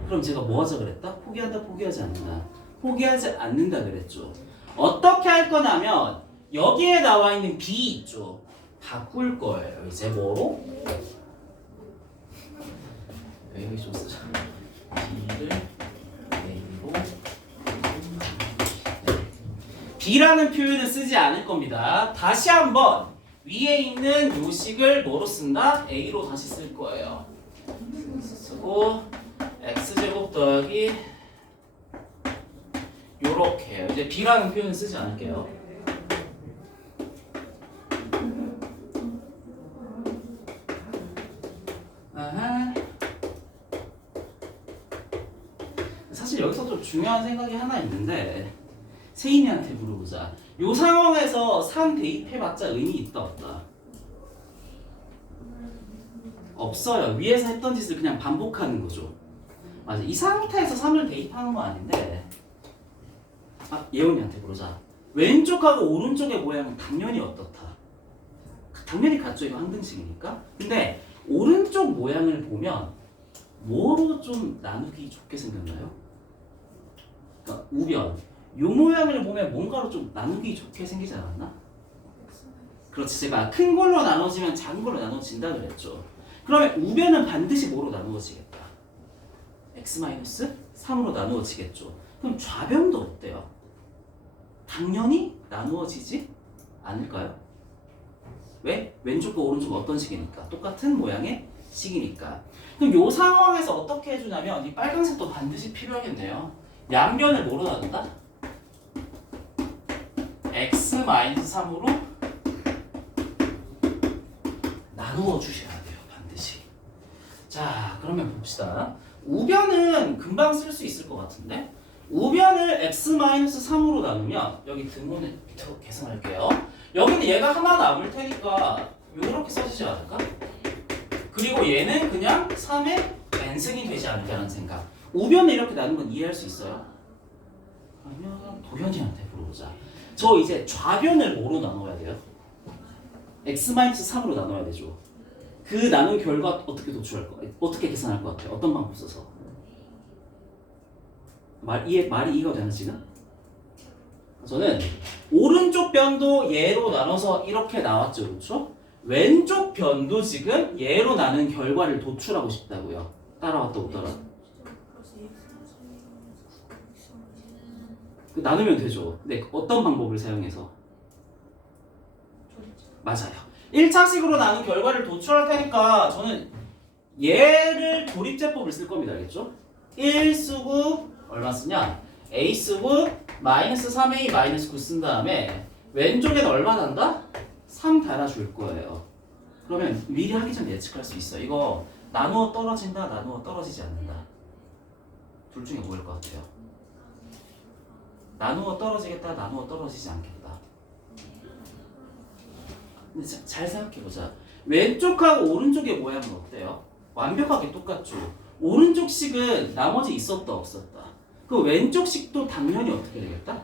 그럼 제가 뭐 하자 그랬다? 포기한다, 포기하지 않는다. 포기하지 않는다 그랬죠. 어떻게 할 거냐면 여기에 나와 있는 b 있죠. 바꿀 거예요. 이제 뭐로? 여기 좀 쓰자. b를 a로. b라는 표현을 쓰지 않을 겁니다. 다시 한번 위에 있는 요식을 뭐로 쓴다? a로 다시 쓸 거예요. 쓰고 x제곱 더하기 요렇게요. 이제 b라는 표현을 쓰지 않을게요. 사실 여기서 좀 중요한 생각이 하나 있는데 세인이한테 물어보자. 요 상황에서 3 대입해봤자 의미 있다 없다? 없어요. 위에서 했던 짓을 그냥 반복하는 거죠. 맞아. 이 상태에서 3을 대입하는 건 아닌데 예원이한테 물어보자. 왼쪽하고 오른쪽의 모양은 당연히 어떻다? 당연히 같죠. 이거 항등식이니까. 근데 오른쪽 모양을 보면 뭐로 좀 나누기 좋게 생겼나요? 그러니까 우변. 요 모양을 보면 뭔가로 좀 나누기 좋게 생기지 않았나? 그렇지. 제가 큰 걸로 나눠지면 작은 걸로 나눠진다 그랬죠. 그러면 우변은 반드시 뭐로 나누어지겠다? x-3으로 나누어지겠죠. 그럼 좌변도 어때요? 당연히 나누어지지 않을까요? 왜? 왼쪽과 오른쪽 어떤 식이니까? 똑같은 모양의 식이니까. 그럼 이 상황에서 어떻게 해주냐면 이 빨간색도 반드시 필요하겠네요. 양변을 뭐로 나눈다? x-3으로 나누어 주셔야 돼요. 반드시. 자, 그러면 봅시다. 우변은 금방 쓸 수 있을 것 같은데 우변을 x-3으로 나누면 여기 등호는 계산할게요. 여기는 얘가 하나 남을 테니까 이렇게 써지지 않을까? 그리고 얘는 그냥 3의 n승이 되지 않을까라는 생각. 우변을 이렇게 나눈 건 이해할 수 있어요? 그러면 도현이한테 물어보자. 저 이제 좌변을 뭐로 나눠야 돼요? x-3으로 나눠야 되죠. 그 나눈 결과 어떻게 도출할 거? 어떻게 계산할 것 같아요? 어떤 방법 써서? 말이 이해가 되나 지금? 저는 오른쪽 변도 얘로 나눠서 이렇게 나왔죠, 그렇죠? 왼쪽 변도 지금 얘로 나눈 결과를 도출하고 싶다고요. 따라왔다 못 따라? 나누면 되죠. 근데 어떤 방법을 사용해서? 맞아요. 1차식으로 나눈 결과를 도출할 테니까 저는 얘를 조립제법을 쓸 겁니다. 알겠죠? 1 쓰고 얼마 쓰냐? a 쓰고 마이너스 3a 마이너스 9 쓴 다음에 왼쪽에는 얼마 난다? 3 달아줄 거예요. 그러면 미리 하기 전에 예측할 수 있어. 이거 나누어 떨어진다, 나누어 떨어지지 않는다. 둘 중에 뭐일 것 같아요? 나누어 떨어지겠다, 나누어 떨어지지 않겠다. 근데 잘 생각해보자. 왼쪽하고 오른쪽의 모양은 어때요? 완벽하게 똑같죠. 오른쪽 식은 나머지 있었다 없었다. 그 왼쪽 식도 당연히 어떻게 되겠다?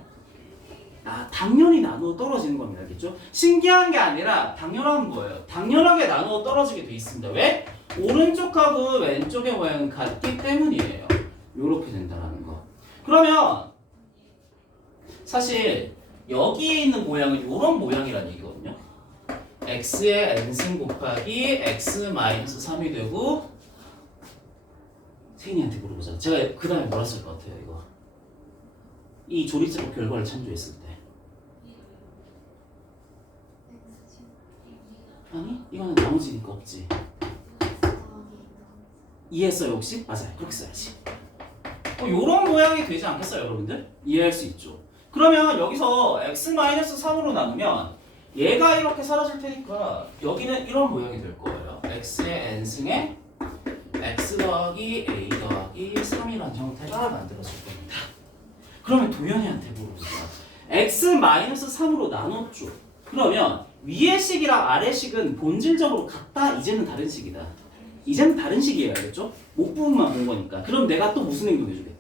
당연히 나누어 떨어지는 겁니다. 알겠죠? 신기한 게 아니라 당연한 거예요. 당연하게 나누어 떨어지게 돼 있습니다. 왜? 오른쪽하고 왼쪽의 모양은 같기 때문이에요. 요렇게 된다라는 거. 그러면 사실 여기에 있는 모양은 요런 모양이라는 얘기거든요. x의 n승 곱하기 x-3이 되고 세인이한테 물어보자. 제가 그 다음에 뭐라 쓸 것 같아요, 이거? 이 조립제법 결과를 참조했을 때. 아니, 이거는 나머지니까 없지. 이해했어요, 혹시? 맞아요. 그렇게 써야지. 요런 모양이 되지 않겠어요, 여러분들? 이해할 수 있죠. 그러면 여기서 x-3으로 나누면 얘가 이렇게 사라질 테니까 여기는 이런 모양이 될 거예요. x의 n승에 x 더하기 a 더하기 3이라는 형태가 만들어질 겁니다. 그러면 도현이한테 물어보자. x-3으로 나눴죠. 그러면 위의 식이랑 아래 식은 본질적으로 같다. 이제는 다른 식이다. 이제는 다른 식이에요. 알겠죠? 목 부분만 본 거니까. 그럼 내가 또 무슨 행동 해주겠다?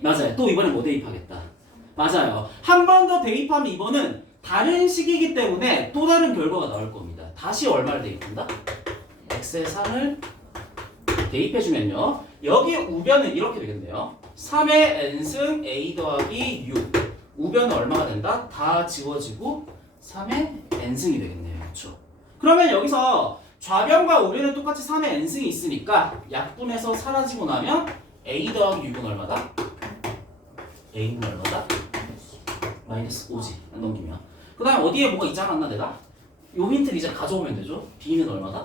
맞아요. 또 이번에 뭐 대입하겠다? 맞아요. 한 번 더 대입하면 이번은 다른 식이기 때문에 또 다른 결과가 나올 겁니다. 다시 얼마를 대입한다? x의 3을 대입해주면요. 여기 우변은 이렇게 되겠네요. 3의 n승 a 더하기 6. 우변은 얼마가 된다? 다 지워지고 3의 n승이 되겠네요. 그렇죠? 그러면 여기서 좌변과 우변은 똑같이 3의 n승이 있으니까 약분해서 사라지고 나면 a 더하기 6은 얼마다? a는 얼마다? 마이너스 5지. 안 넘기면. 그 다음에 어디에 뭐가 있지 않았나 내가? 요 힌트를 이제 가져오면 되죠. b는 얼마다?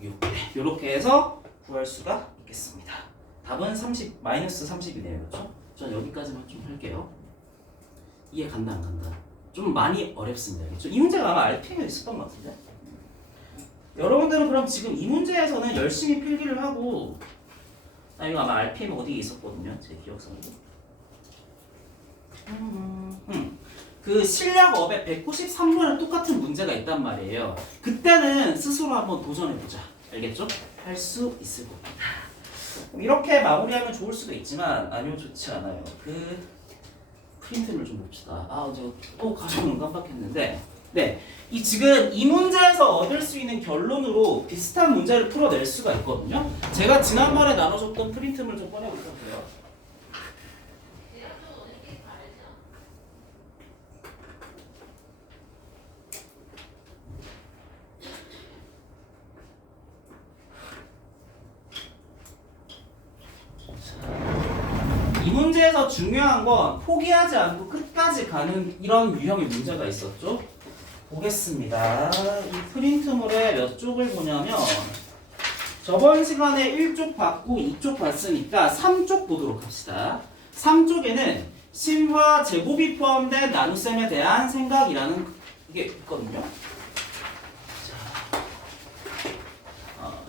6. 이렇게 해서 구할 수가 있겠습니다. 답은 마이너스 30이네요. 그렇죠? 전 여기까지만 좀 할게요. 이해 간다 안 간다? 좀 많이 어렵습니다. 그렇죠? 이 문제가 아마 RPM에 있었던 것 같은데. 여러분들은 그럼 지금 이 문제에서는 열심히 필기를 하고 이거 아마 RPM 어디에 있었거든요. 제 기억상으로. 그 실력업에 193번에 똑같은 문제가 있단 말이에요. 그때는 스스로 한번 도전해보자. 알겠죠? 할 수 있을 겁니다. 이렇게 마무리하면 좋을 수도 있지만 아니면 좋지 않아요. 그 프린트를 좀 봅시다. 제가 또 가져오는 깜빡했는데 네, 이 지금 이 문제에서 얻을 수 있는 결론으로 비슷한 문제를 풀어낼 수가 있거든요. 제가 지난번에 나눠줬던 프린트물 좀 꺼내볼게요. 이 문제에서 중요한 건 포기하지 않고 끝까지 가는 이런 유형의 문제가 있었죠. 보겠습니다. 이 프린트물의 몇 쪽을 보냐면 저번 시간에 1쪽 봤고 2쪽 봤으니까 3쪽 보도록 합시다. 3쪽에는 심화 제곱이 포함된 나눗셈에 대한 생각이라는 게 있거든요.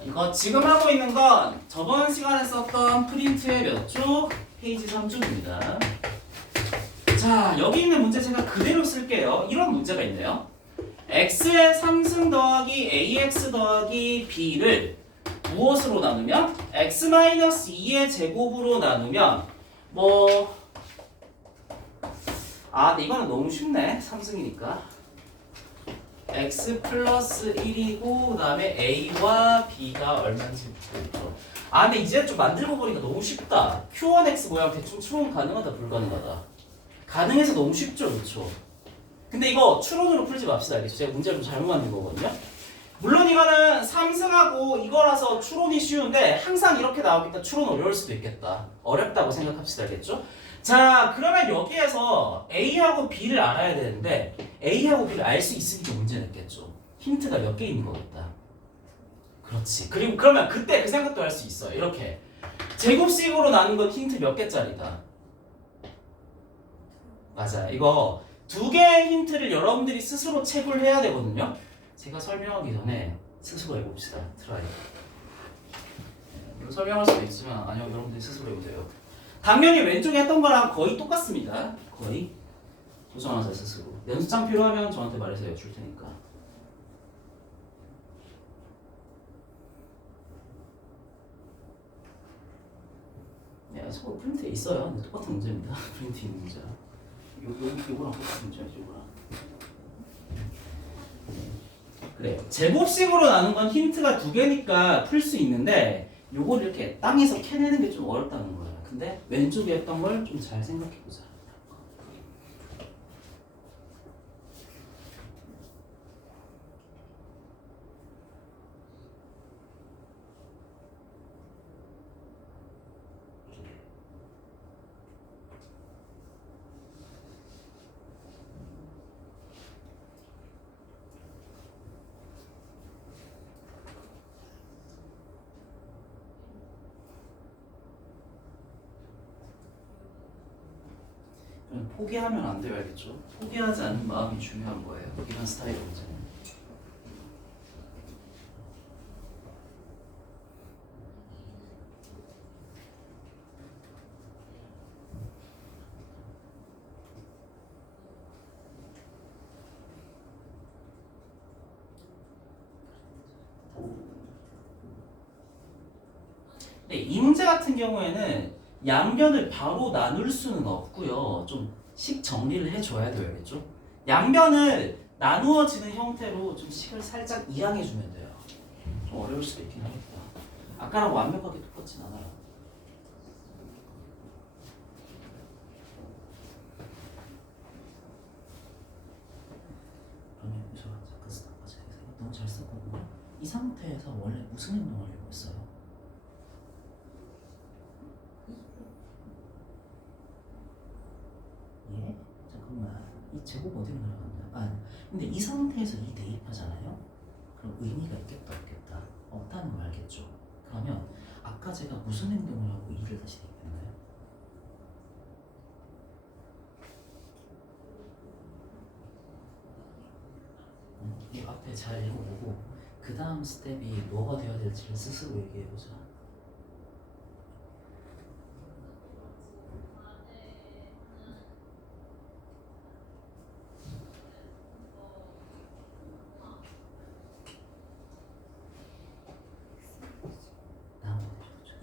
이거 지금 하고 있는 건 저번 시간에 썼던 프린트의 몇 쪽? 페이지 3쪽입니다. 자, 여기 있는 문제 제가 그대로 쓸게요. 이런 문제가 있네요. x의 3승 더하기 ax 더하기 b를 무엇으로 나누면? x-2의 제곱으로 나누면 근데 이거는 너무 쉽네. 3승이니까 x 플러스 1이고 그 다음에 a와 b가 얼마인지 묻고 근데 이제 좀 만들고 보니까 너무 쉽다. Q1X 모양 대충 추론 가능하다 불가능하다? 가능해서 너무 쉽죠, 그렇죠? 근데 이거 추론으로 풀지 맙시다. 알겠죠? 제가 문제를 좀 잘못 만든 거거든요. 물론 이거는 3승하고 이거라서 추론이 쉬운데 항상 이렇게 나오니까 추론 어려울 수도 있겠다. 어렵다고 생각합시다. 알겠죠? 자, 그러면 여기에서 A하고 B를 알아야 되는데 A하고 B를 알 수 있으니까 문제 냈겠죠. 힌트가 몇 개 있는 거겠다. 그렇지. 그리고 그러면 그때 그 생각도 할 수 있어요. 이렇게 제곱식으로 나눈 건 힌트 몇 개짜리다. 맞아. 이거 두 개의 힌트를 여러분들이 스스로 체불해야 되거든요. 제가 설명하기 전에 스스로 해봅시다. 트라이. 이거 설명할 수도 있지만 아니요, 여러분들이 스스로 해보세요. 당연히 왼쪽에 했던 거랑 거의 똑같습니다. 거의. 도전하세요, 스스로. 연습장 필요하면 저한테 말해서 줄 테니까. 네, 저거 프린트에 있어요. 근데 똑같은 문제입니다. 프린트 있는 문제야. 요거랑 똑같은 문제야, 요거랑. 그래요. 제곱식으로 나눈 건 힌트가 두 개니까 풀 수 있는데 요걸 이렇게 땅에서 캐내는 게 좀 어렵다는 거예요. 근데 왼쪽에 했던 걸 좀 잘 생각해보자. 포기하면 안 돼요, 알겠죠? 포기하지 않는 마음이 중요한 거예요. 이런 스타일의 문제는. 네, 이 문제 같은 경우에는 양변을 바로 나눌 수는 없고요. 좀 식 정리를 해줘야 돼요, 알겠죠? 양변을 나누어지는 형태로 좀 식을 살짝 이항해주면 돼요. 좀 어려울 수도 있긴 하겠다. 아까랑 완벽하게 똑같진 않아요. 그러면 저 잠깐 스탑 제가 너무 잘 썼거든요. 이 상태에서 원래 무슨 행동을 하려고 했어요? 예? 잠깐만, 이 제곱 어디로 날아간다? 근데 이 상태에서 이 대입하잖아요? 그럼 의미가 있겠다 없겠다? 없다는 거 알겠죠? 그러면 아까 제가 무슨 행동을 하고 이를 다시 대입했나요? 이 앞에 잘 읽어보고 그 다음 스텝이 뭐가 되어야 될지를 스스로 얘기해보자.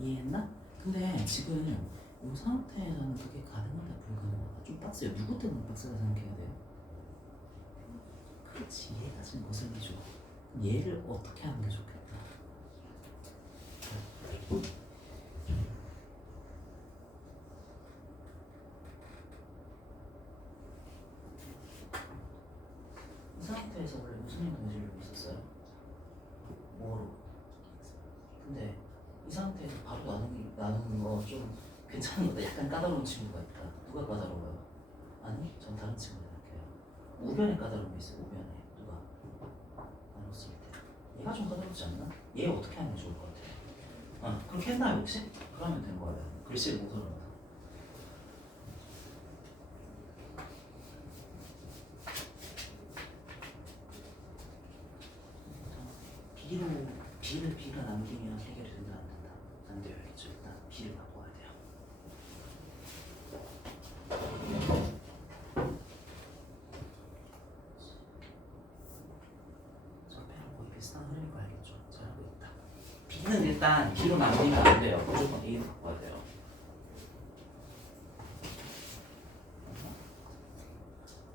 이해했나? 근데 지금 이 상태에서는 그게 가능하다 불가능하다 좀 빡세요. 누구 때문에 빡세다 생각해야 돼요? 그렇지, 얘가 지금 거슬리죠. 얘를 어떻게 하는 게 좋겠다. 이 상태에서 원래 무슨 행동을 있었어요? 뭐로? 근데 이 상태에서 바로 나누는 거 좀 괜찮은 거다. 약간 까다로운 친구가 있다. 누가 까다로워요? 아니, 전 다른 친구 생각해요. 우변에 까다로운 게 있어요. 우변에 누가 나눴을 때 얘가 좀 까다롭지 않나? 얘 어떻게 하는 게 좋을 것 같아요? 그렇게 했나요 혹시? 그러면 된 거예요. 글씨를 못 얻어요. B를 B가 남기면 해결이 된다 안 된다? 안 돼요. 알겠죠? 일단 B를 바꿔야 돼요. 저패랑 거의 비슷한 흐름인 거 알겠죠? 잘하고 있다. B는 일단 B로 남기면 안 돼요. 무조건 A로 바꿔야 돼요.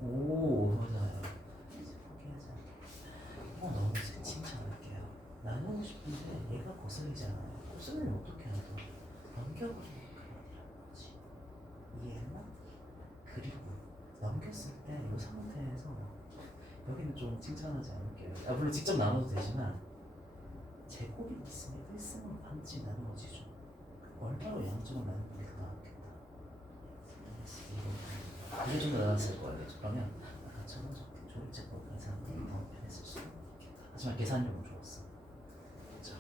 오, 맞아요. 이제 포기하자. 너무 칭찬할게요. 나누고 싶은데 얘가 거슬리잖아요. 거슬리면 어떻게 하죠? 넘겨버리는 그만이라는 거지. 이해했나? 그리고 넘겼을 때 이 상태에서 여기는 좀 칭찬하지 않을게요. 물론 직접 나눠도 되지만 제곱이 있으면 1승을 반드시 나누어지죠. 얼마로 양쪽을 나누는 게 더 나았겠다. 이게 좀 더 나았을 거예요. 그러면 저는 조립제법 계산이 더 편했을 수 있겠다. 하지만 계산력은 좋았어. 그렇죠?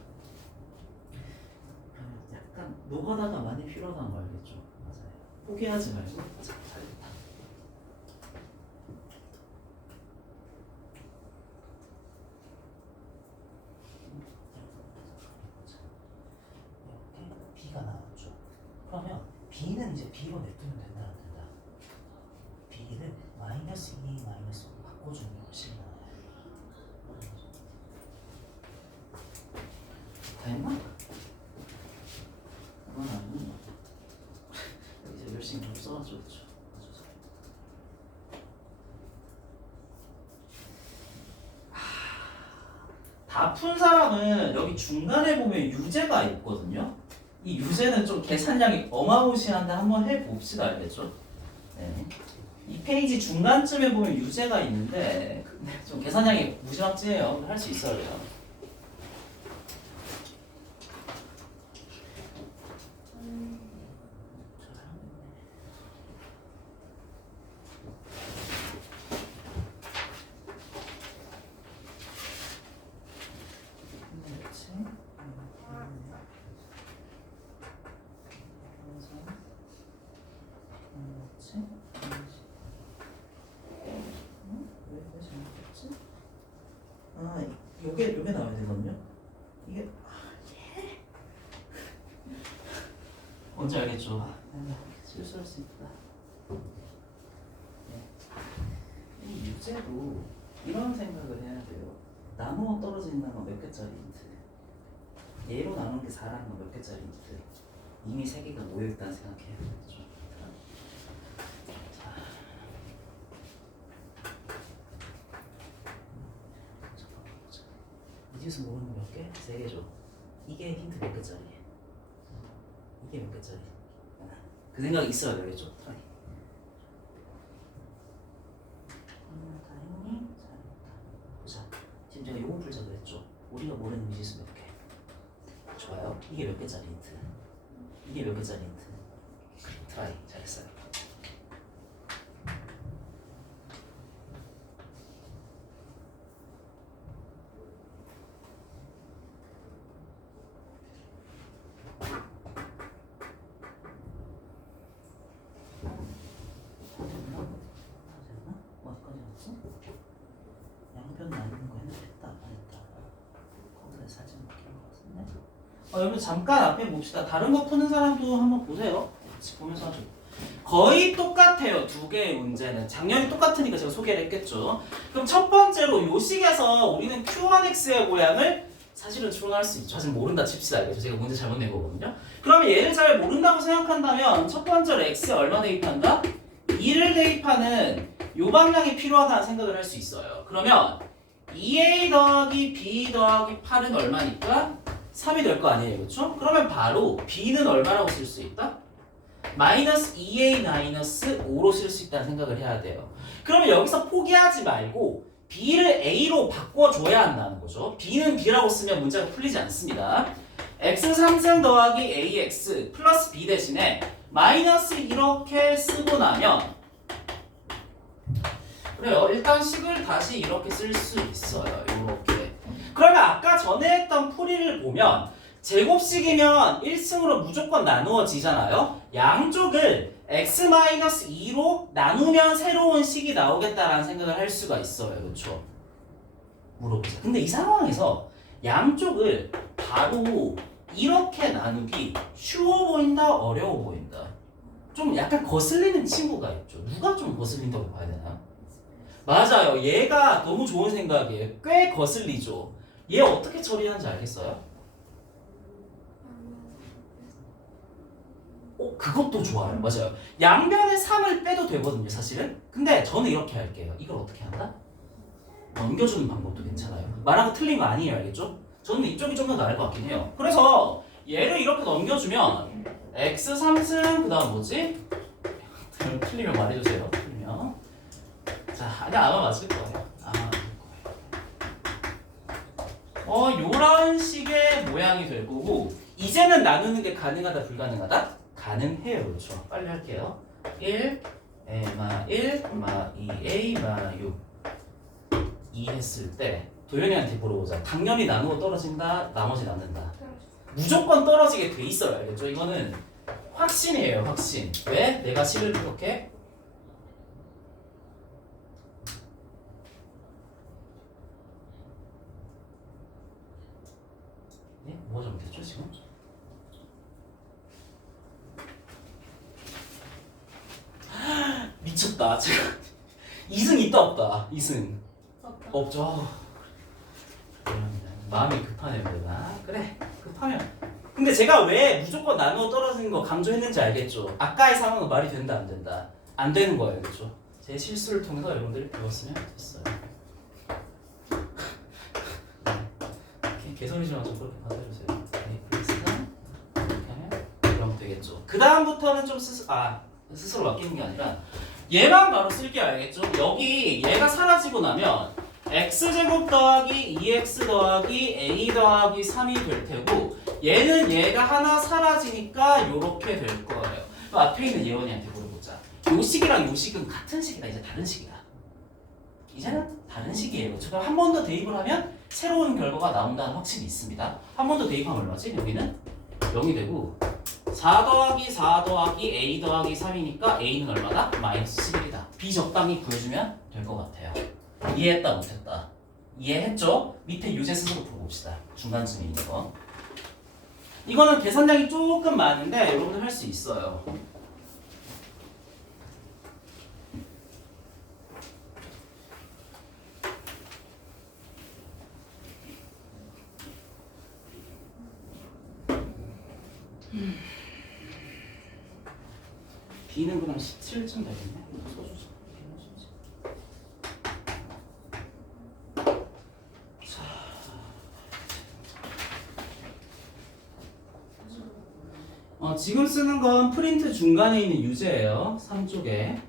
그러면 약간 노가다가 많이 필요하다는 거 알겠죠? 맞아요. 포기하지 말고 잘했다. 이렇게 B가 나왔죠. 그러면 B는 이제 B로 냅두면 된다 안 된다? B를 마이너스 2, 마이너스 5 바꿔주는 게 훨씬 나아요. 다 했나? 그건 아니고 이제 열심히 좀 써가지고 그렇죠. 다 푼 사람은 여기 중간에 보면 유제가 있거든요. 이 유제는 좀 계산량이 어마무시한데 한번 해봅시다. 알겠죠? 네. 이 페이지 중간쯤에 보면 유제가 있는데 좀 계산량이 무지막지해요. 할 수 있어야 돼요. 요게 나와야 되거든요. 이게 뭔지 알겠죠? 실수할 수 있다. 네. 이 유제도 이런 생각을 해야 돼요. 나누어 떨어진다는 건 몇 개짜리 인트? 얘로 나누는 게 4라는 건 몇 개짜리 인트? 이미 3개가 모여있다는 생각해야 되겠죠. 이지수 모르는 거 몇 개? 3개죠. 이게 힌트 몇 개짜리? 이게 몇 개짜리? 그 생각이 있어야 되겠죠. 트라이. 다 했니? 잘했다. 보자. 지금 제가 요거 풀자 그랬죠. 우리가 모르는 미지수 몇 개? 좋아요. 이게 몇 개짜리 힌트? 이게 몇 개짜리 힌트? 트라이. 잘했어요. 여러분 잠깐 앞에 봅시다. 다른 거 푸는 사람도 한번 보세요. 같이 보면서 하죠. 거의 똑같아요. 두 개의 문제는. 작년이 똑같으니까 제가 소개를 했겠죠. 그럼 첫 번째로 요 식에서 우리는 Q1X의 모양을 사실은 추론할 수 있죠. 사실 모른다 칩시다. 알겠죠? 제가 문제 잘못 낸 거거든요. 그러면 얘를 잘 모른다고 생각한다면 첫 번째로 x에 얼마 대입한다? 2를 대입하는 요 방향이 필요하다는 생각을 할 수 있어요. 그러면 2a 더하기 b 더하기 8은 얼마니까? 3이 될 거 아니에요. 그렇죠? 그러면 바로 b는 얼마라고 쓸 수 있다? 마이너스 2a 마이너스 5로 쓸 수 있다는 생각을 해야 돼요. 그러면 여기서 포기하지 말고 b를 a로 바꿔줘야 한다는 거죠. b는 b라고 쓰면 문제가 풀리지 않습니다. x 3승 더하기 ax 플러스 b 대신에 마이너스 이렇게 쓰고 나면 그래요. 일단 식을 다시 이렇게 쓸 수 있어요. 이렇게. 그러면 아까 전에 했던 풀이를 보면 제곱식이면 1승으로 무조건 나누어지잖아요. 양쪽을 x-2로 나누면 새로운 식이 나오겠다라는 생각을 할 수가 있어요. 그렇죠? 물어보자. 근데 이 상황에서 양쪽을 바로 이렇게 나누기 쉬워 보인다? 어려워 보인다? 좀 약간 거슬리는 친구가 있죠. 누가 좀 거슬린다고 봐야 되나? 맞아요. 얘가 너무 좋은 생각이에요. 꽤 거슬리죠. 얘 어떻게 처리하는지 알겠어요? 그것도 좋아요. 맞아요. 양변에 3을 빼도 되거든요, 사실은. 근데 저는 이렇게 할게요. 이걸 어떻게 한다? 넘겨주는 방법도 괜찮아요. 말한 거 틀린 거 아니에요, 알겠죠? 저는 이쪽이 좀 더 나을 것 같긴 해요. 그래서 얘를 이렇게 넘겨주면 x 3승 그다음 뭐지? 틀리면 말해주세요. 틀리면 자, 아마 맞을 거예요. 아마 맞을 거예요. 요런 식의 모양이 될 거고 이제는 나누는 게 가능하다, 불가능하다? 가능해요. 그렇죠? 빨리 할게요. 1, 마 1, 마 2a, 마 6 2 했을 때 도현이한테 물어보자. 당연히 나누어 떨어진다, 나머지 남는다. 무조건 떨어지게 돼 있어요. 알겠죠? 이거는 확신이에요. 확신. 왜? 내가 식을 이렇게 네? 뭐가 잘못됐죠 지금? 미쳤다. 제가 2승 있다 없다. 2승 없죠. 마음이 급하네요. 내가. 그래 급하면. 근데 제가 왜 무조건 나누어 떨어지는 거 강조했는지 알겠죠? 아까의 상황은 말이 된다 안 된다? 안 되는 거예요. 그렇죠? 제 실수를 통해서 여러분들이 배웠으면 됐어요. 개소리지만 좀 그렇게 받아주세요. 이렇게 하면 그럼 되겠죠. 그 다음부터는 좀 스스로 맡기는 게 아니라 얘만 바로 쓸게요. 알겠죠? 여기 얘가 사라지고 나면 x제곱 더하기 2x 더하기 a 더하기 3이 될 테고 얘는 얘가 하나 사라지니까 요렇게 될 거예요. 또 앞에 있는 예원이한테 물어보자. 요 식이랑 요 식은 같은 식이다. 이제 다른 식이다. 이제는 다른 식이에요. 그럼 한 번 더 대입을 하면 새로운 결과가 나온다는 확신이 있습니다. 한 번 더 대입하면 얼마지? 여기는 0이 되고 4 더하기 4 더하기 a 더하기 3이니까 a는 얼마다? 마이너스 11이다. 비적당히 구해주면 될 것 같아요. 이해했다 못했다? 이해했죠? 밑에 유제 스스로 풀어봅시다. 중간쯤에 있는 거. 이거는 계산량이 조금 많은데 여러분들 할 수 있어요. B는 그럼 17쯤 되겠네. 써주자. 지금 쓰는 건 프린트 중간에 있는 유제예요. 3쪽에.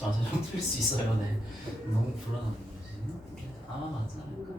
맞아, 좀 틀릴 수 있어요. 네. 너무 불안한 거지. 아마 맞지 않을까?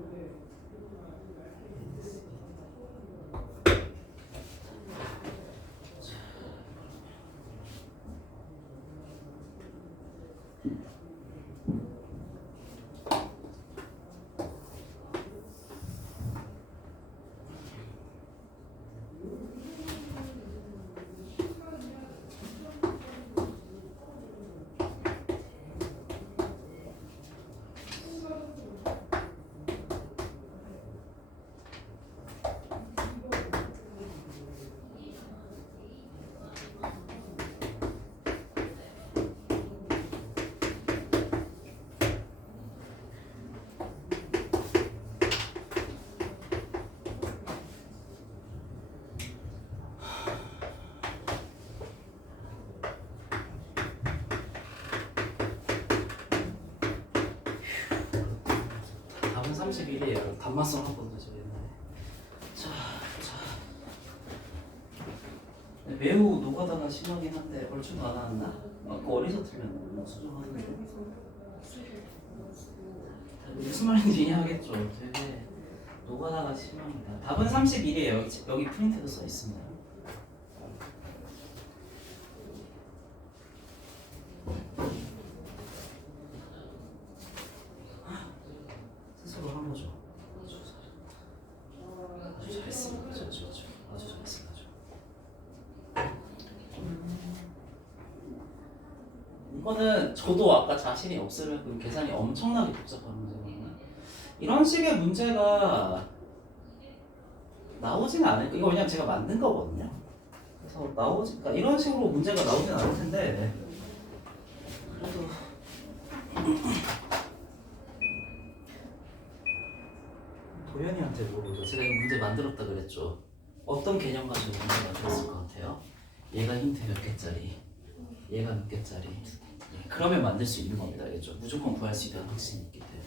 답은 31이에요. 답만 써놨거든요, 저 옛날에. 자. 매우 노가다가 심하긴 한데 얼추 다 나왔나? 그 어디서 틀면 뭐 수정하던데. 무슨 말인지 이해하겠죠. 되게 노가다가 심합니다. 답은 31이에요. 여기 프린트도 써 있습니다. 스스로 한 거죠. 아주 잘했습니다. 아주 잘했습니다. 이거는 저도 아까 자신이 없으면 그 계산이 엄청나게 복잡한 문제거든요. 이런 식의 문제가 나오진 않을 이거 왜냐면 제가 만든 거거든요. 그래서 그러니까 이런 식으로 문제가 나오진 않을 텐데 그래도 도현이한테 물어보죠. 제가 이 문제 만들었다 그랬죠. 어떤 개념 가지고 문제가 들었을 것 같아요? 얘가 힌트 몇 개짜리, 얘가 몇 개짜리. 그러면 만들 수 있는 겁니다. 알겠죠? 무조건 구할 수 있다는 확신이 있기 때문에.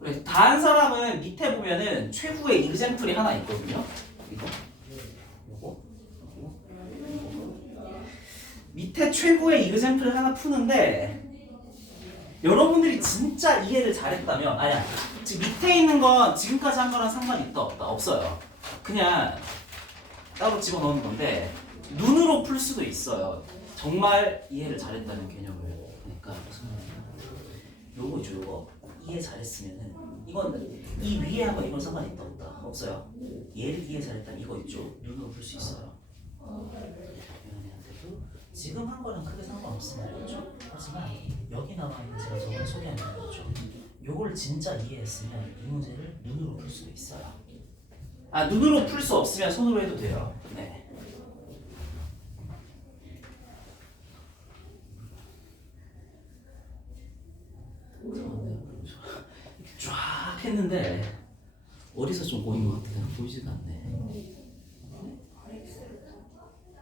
그래, 다 한 사람은 밑에 보면은 최후의 이그젬플이 하나 있거든요. 이거. 밑에 최고의 이그젬플을 하나 푸는데 여러분들이 진짜 이해를 잘했다면 아니야. 지금 밑에 있는 건 지금까지 한 거랑 상관이 있다 없다? 없어요. 그냥 따로 집어넣는 건데 눈으로 풀 수도 있어요. 정말 이해를 잘했다는 개념을. 그러니까 무슨 말이냐. 요거 있죠, 요거. 이해 잘했으면은 이건 이 위에 한 거 이건 상관이 있다 없다? 없어요. 얘를 이해 잘했다면 이거 있죠. 눈으로 풀 수 있어요. 연애한테도 지금 한 거랑 크게 상관없습니다. 그렇죠? 하지만 여기 나와 있는 제가 저번에 소개한 거 있죠. 요걸 진짜 이해했으면 이 문제를 눈으로 풀 수도 있어요. 아, 눈으로 풀 수 없으면 손으로 해도 돼요. 네. 쫙 했는데 어디서 좀 보인 것 같아요. 보이지가 않네.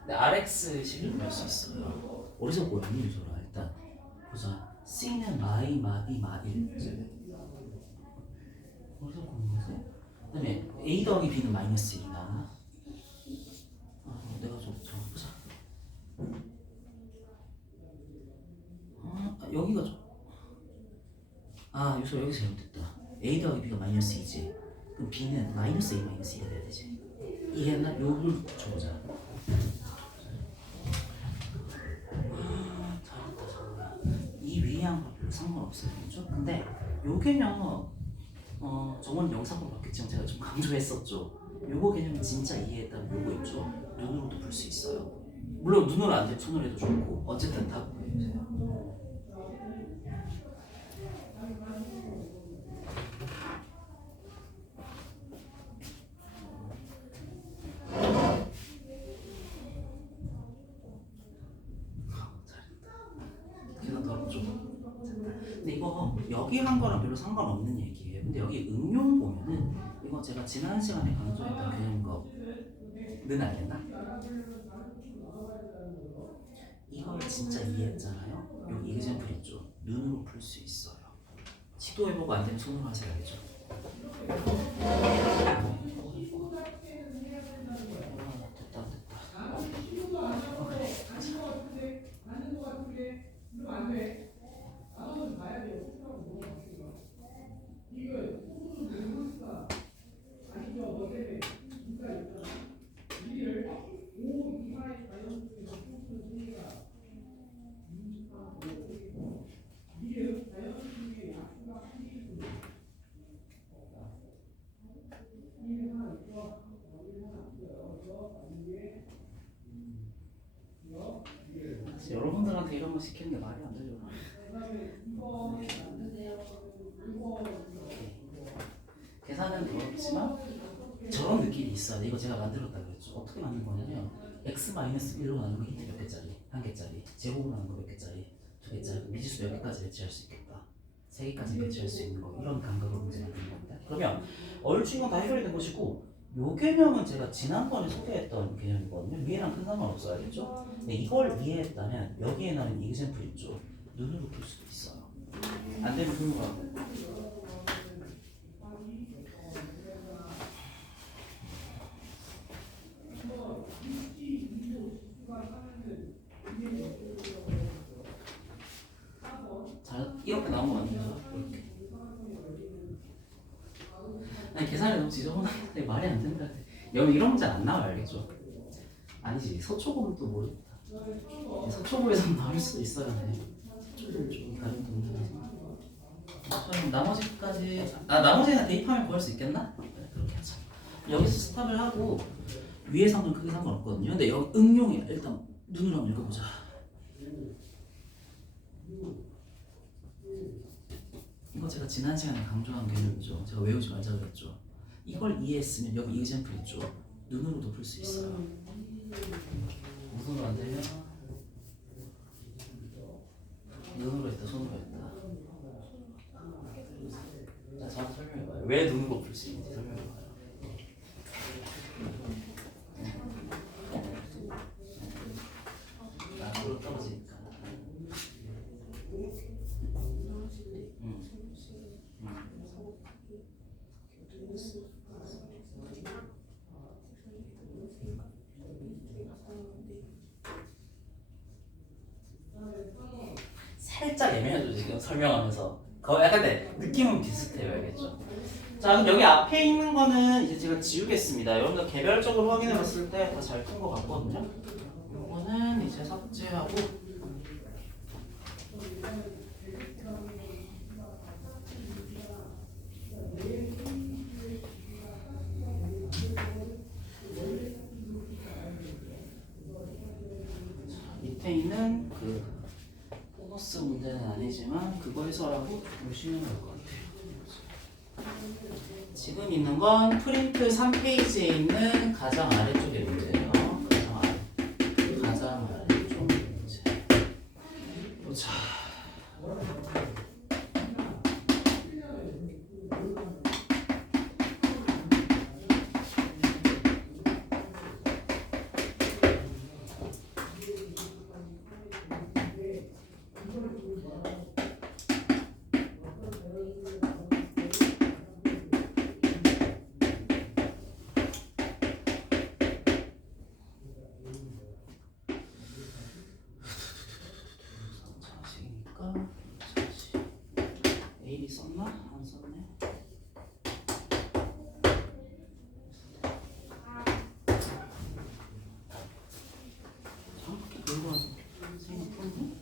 네, RX 식을 볼 수 있어요. 어디서 보였니 유소라? 일단 보자. C는 마이 마이 마일. 어디서 보는 거지? 그다음에 A 더하기 B는 마이너스 1이 나오나? 내가 좀 보자. 여기가 좀. 유소 여기서 잘못됐다. A 더하기 B가 마이너스 2지. 그럼 B는 마이너스 A 마이너스 2가 돼야 되지. 이해했나? 요걸 줘보자. 이 위에 한 거 별로 상관없어요. 그렇죠? 근데 요 개념은 저번 영상으로 봤겠지만 제가 좀 강조했었죠. 요거 개념 진짜 이해했다면 요거 있죠. 눈으로도 풀 수 있어요. 물론 눈으로 안 되면 손으로 해도 좋고 어쨌든 다 보여주세요. 근데 이거 여기 한 거랑 별로 상관없는 얘기예요. 근데 여기 응용 보면은 이거 제가 지난 시간에 강조했던 개념거는 알겠나? 이걸 진짜 이해했잖아요. 여기 이그젬플 있죠. 눈으로 풀 수 있어요. 시도해보고 안 되면 손으로 하세요. 알겠죠? 됐다. 여러분들한테 이런 거 시키는 게 말이 안 되죠. 계산은 그렇지만 저런 느낌이 있어야 돼. 이거 제가 만들었다 그랬죠. 어떻게 만든 거냐면 x-1로 나누는 거 힌트 몇 개짜리? 한 개짜리. 제곱으로 나누는 거 몇 개짜리? 두 개짜리. 미지수 몇 개까지 배치할 수 있겠다. 세 개까지 배치할 수 있는 거. 이런 감각으로 문제 만드는 겁니다. 그러면 얼추 건 다 해결이 된 것이고 요 개념은 제가 지난번에 소개했던 개념이거든요. 위에랑 큰 상관없어야겠죠? 근데 이걸 이해했다면 여기에 나는 이그샘플 있죠? 눈으로 볼 수도 있어요. 안 되면 훌륭하고. 자, 이렇게 나온 거 아니에요? 이렇게. 아니 계산이 너무 지저분한데 말이 안 된다. 여기 이런 문제 안 나와요, 알겠죠? 아니지, 서초고는 또 모르겠다. 서초고에서는 나올 수도 있어야 돼. 좀 다른 동네라서. 그럼 나머지까지 나머지는 대입하면 구할 수 있겠나? 네, 그렇게 하자. 여기서 스탑을 하고 위에 상은 크게 상관없거든요. 근데 여기 응용이야. 일단 눈으로 한번 읽어보자. 이거 제가 지난 시간에 강조한 개념이죠. 제가 외우지 말자 그랬죠. 이걸 이해했으면 여기 이그샘플 있죠. 눈으로도 풀 수 있어요. 손으로 안 되면 눈으로 했다, 손으로 했다. 자, 저한테 설명해봐요. 왜 눈으로 풀 수 있는지 설명해봐요. 앞으로 떨어지니까. 살짝 애매하죠 지금 설명하면서. 거의 약간 네, 느낌은 비슷해요, 알겠죠? 자, 그럼 여기 앞에 있는 거는 이제 제가 지우겠습니다. 여러분들 개별적으로 확인해봤을 때 다 잘 푼 것 같거든요. 이거는 이제 삭제하고. 밑에 있는 그 보너스 문제는 아니지만 그거 해설하고 보시면 될 것 같아요. 지금 있는 건 프린트 3페이지에 있는 가장 아래쪽의 문제예요. 가장 아래쪽 문제. 보자. A이 썼나? 안 썼네. 정확히 그거 생각했네.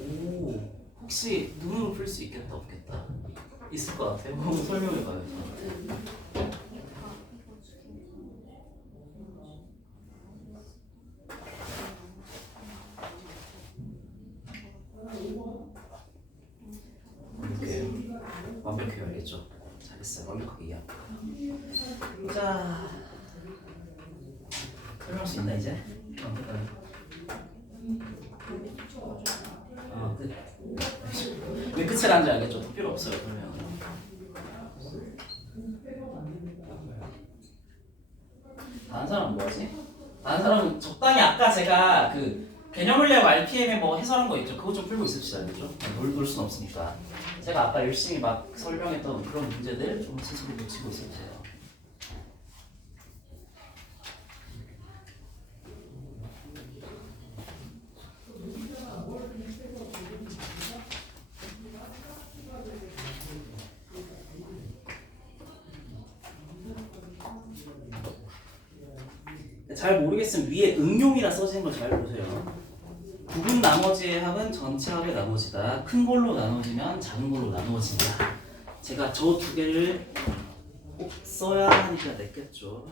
오, 혹시 눈으로 풀 수 있겠다 없겠다? 있을 것 같아요. 한번 설명해봐요. 완벽해요, 알겠죠? 잘했어요. 완벽하게 이해합니다. 자, 설명할 수 있나 이제? 완벽하게. 끝. 왜 끝을 하는지 알겠죠? 필요 없어요, 설명. 다른 사람은 뭐하지? 다른 사람은 적당히 아까 제가 그 개념물리학 RPM에 뭐 해설한 거 있죠? 그거 좀 풀고 있읍시다, 알겠죠? 놀 순 없으니까. 제가 아까 열심히 막 설명했던 그런 문제들 좀 스스로 놓치고 있으세요. 잘 모르겠으면 위에 응용이라 써진 걸 잘 보세요. 부분 나머지의 합은 전체 합의 나머지다. 큰 걸로 나눠지면 작은 걸로 나누어진다. 제가 저 두 개를 꼭 써야 하니까 냈겠죠.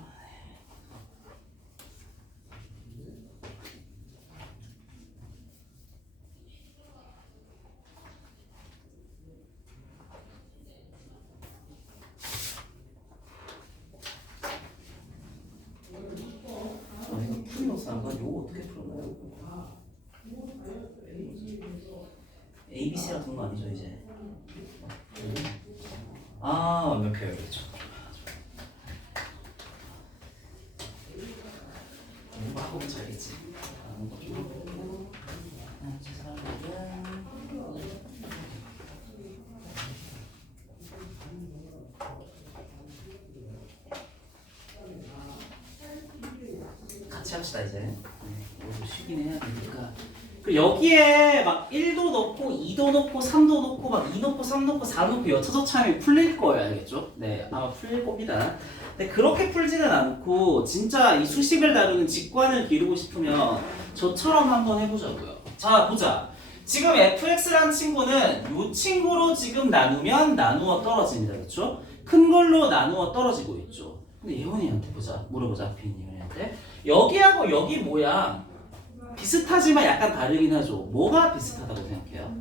이거 풀이었어. 이거 어떻게 풀었나요? ABC라 둔 거 아니죠 이제? 아 완벽해요. 그렇죠. 공부 하고 잘겠지. 같이 합시다 이제. 이것도 쉬긴 해야 되니까. 그 여기에 막 1도 넣고 2도 넣고 3도 넣고 막 2 넣고 3 넣고 4 넣고 여차저차하면 풀릴 거예요. 알겠죠? 네, 아마 풀릴 겁니다. 근데 그렇게 풀지는 않고 진짜 이 수식을 다루는 직관을 기르고 싶으면 저처럼 한번 해보자고요. 자, 보자. 지금 fx라는 친구는 이 친구로 지금 나누면 나누어 떨어집니다. 그렇죠? 큰 걸로 나누어 떨어지고 있죠. 근데 예원이한테 보자. 물어보자. 비니한테. 여기하고 여기 모양 비슷하지만 약간 다르긴 하죠. 뭐가 비슷하다고 생각해요?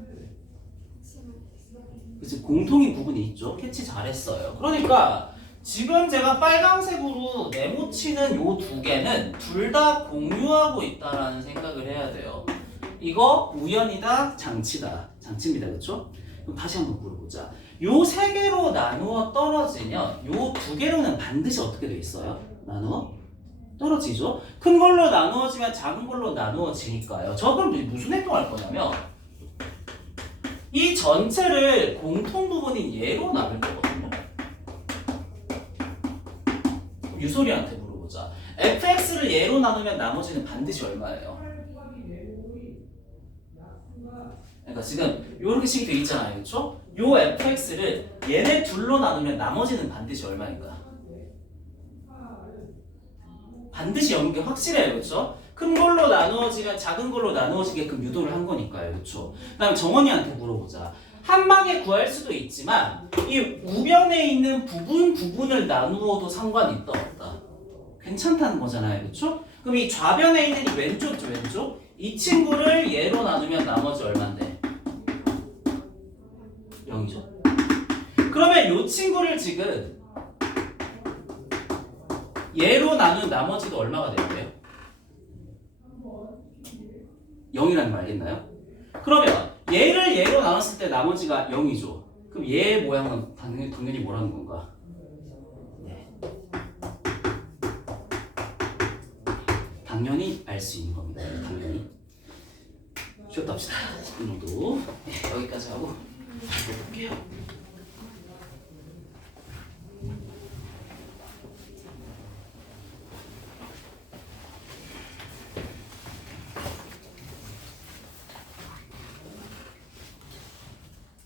그치, 공통인 부분이 있죠. 캐치 잘했어요. 그러니까 지금 제가 빨강색으로 네모치는 요 두 개는 둘 다 공유하고 있다라는 생각을 해야 돼요. 이거 우연이다, 장치다. 장치입니다. 그렇죠? 그럼 다시 한번 물어보자. 요 세 개로 나누어 떨어지면 요 두 개로는 반드시 어떻게 돼 있어요? 나누어 떨어지죠? 큰 걸로 나누어지면 작은 걸로 나누어지니까요. 저 그럼 무슨 행동할 거냐면 이 전체를 공통 부분인 얘로 나눌 거거든요. 유솔이한테 물어보자. fx를 얘로 나누면 나머지는 반드시 얼마예요? 그러니까 지금 이렇게 식이 돼 있잖아요. 그렇죠? 요 fx를 얘네 둘로 나누면 나머지는 반드시 얼마인가? 반드시 0인 게 확실해요. 그렇죠? 큰 걸로 나누어지면 작은 걸로 나누어지게끔 유도를 한 거니까요. 그렇죠? 그다음에 정원이한테 물어보자. 한 방에 구할 수도 있지만 이 우변에 있는 부분을 나누어도 상관이 있다 없다. 괜찮다는 거잖아요. 그렇죠? 그럼 이 좌변에 있는 이 왼쪽 이 친구를 얘로 나누면 나머지 얼마인데? 0이죠. 그러면 이 친구를 지금 얘로 나눈 나머지도 얼마가 돼요? 0이라는 거 알겠나요? 그러면 얘를 얘로 나눴을 때 나머지가 0이죠. 그럼 얘의 모양은 당연히 뭐라는 건가? 네. 당연히 알 수 있는 겁니다. 당연히. 쉬었다 합시다. 10분 정도. 네, 여기까지 하고 볼게요.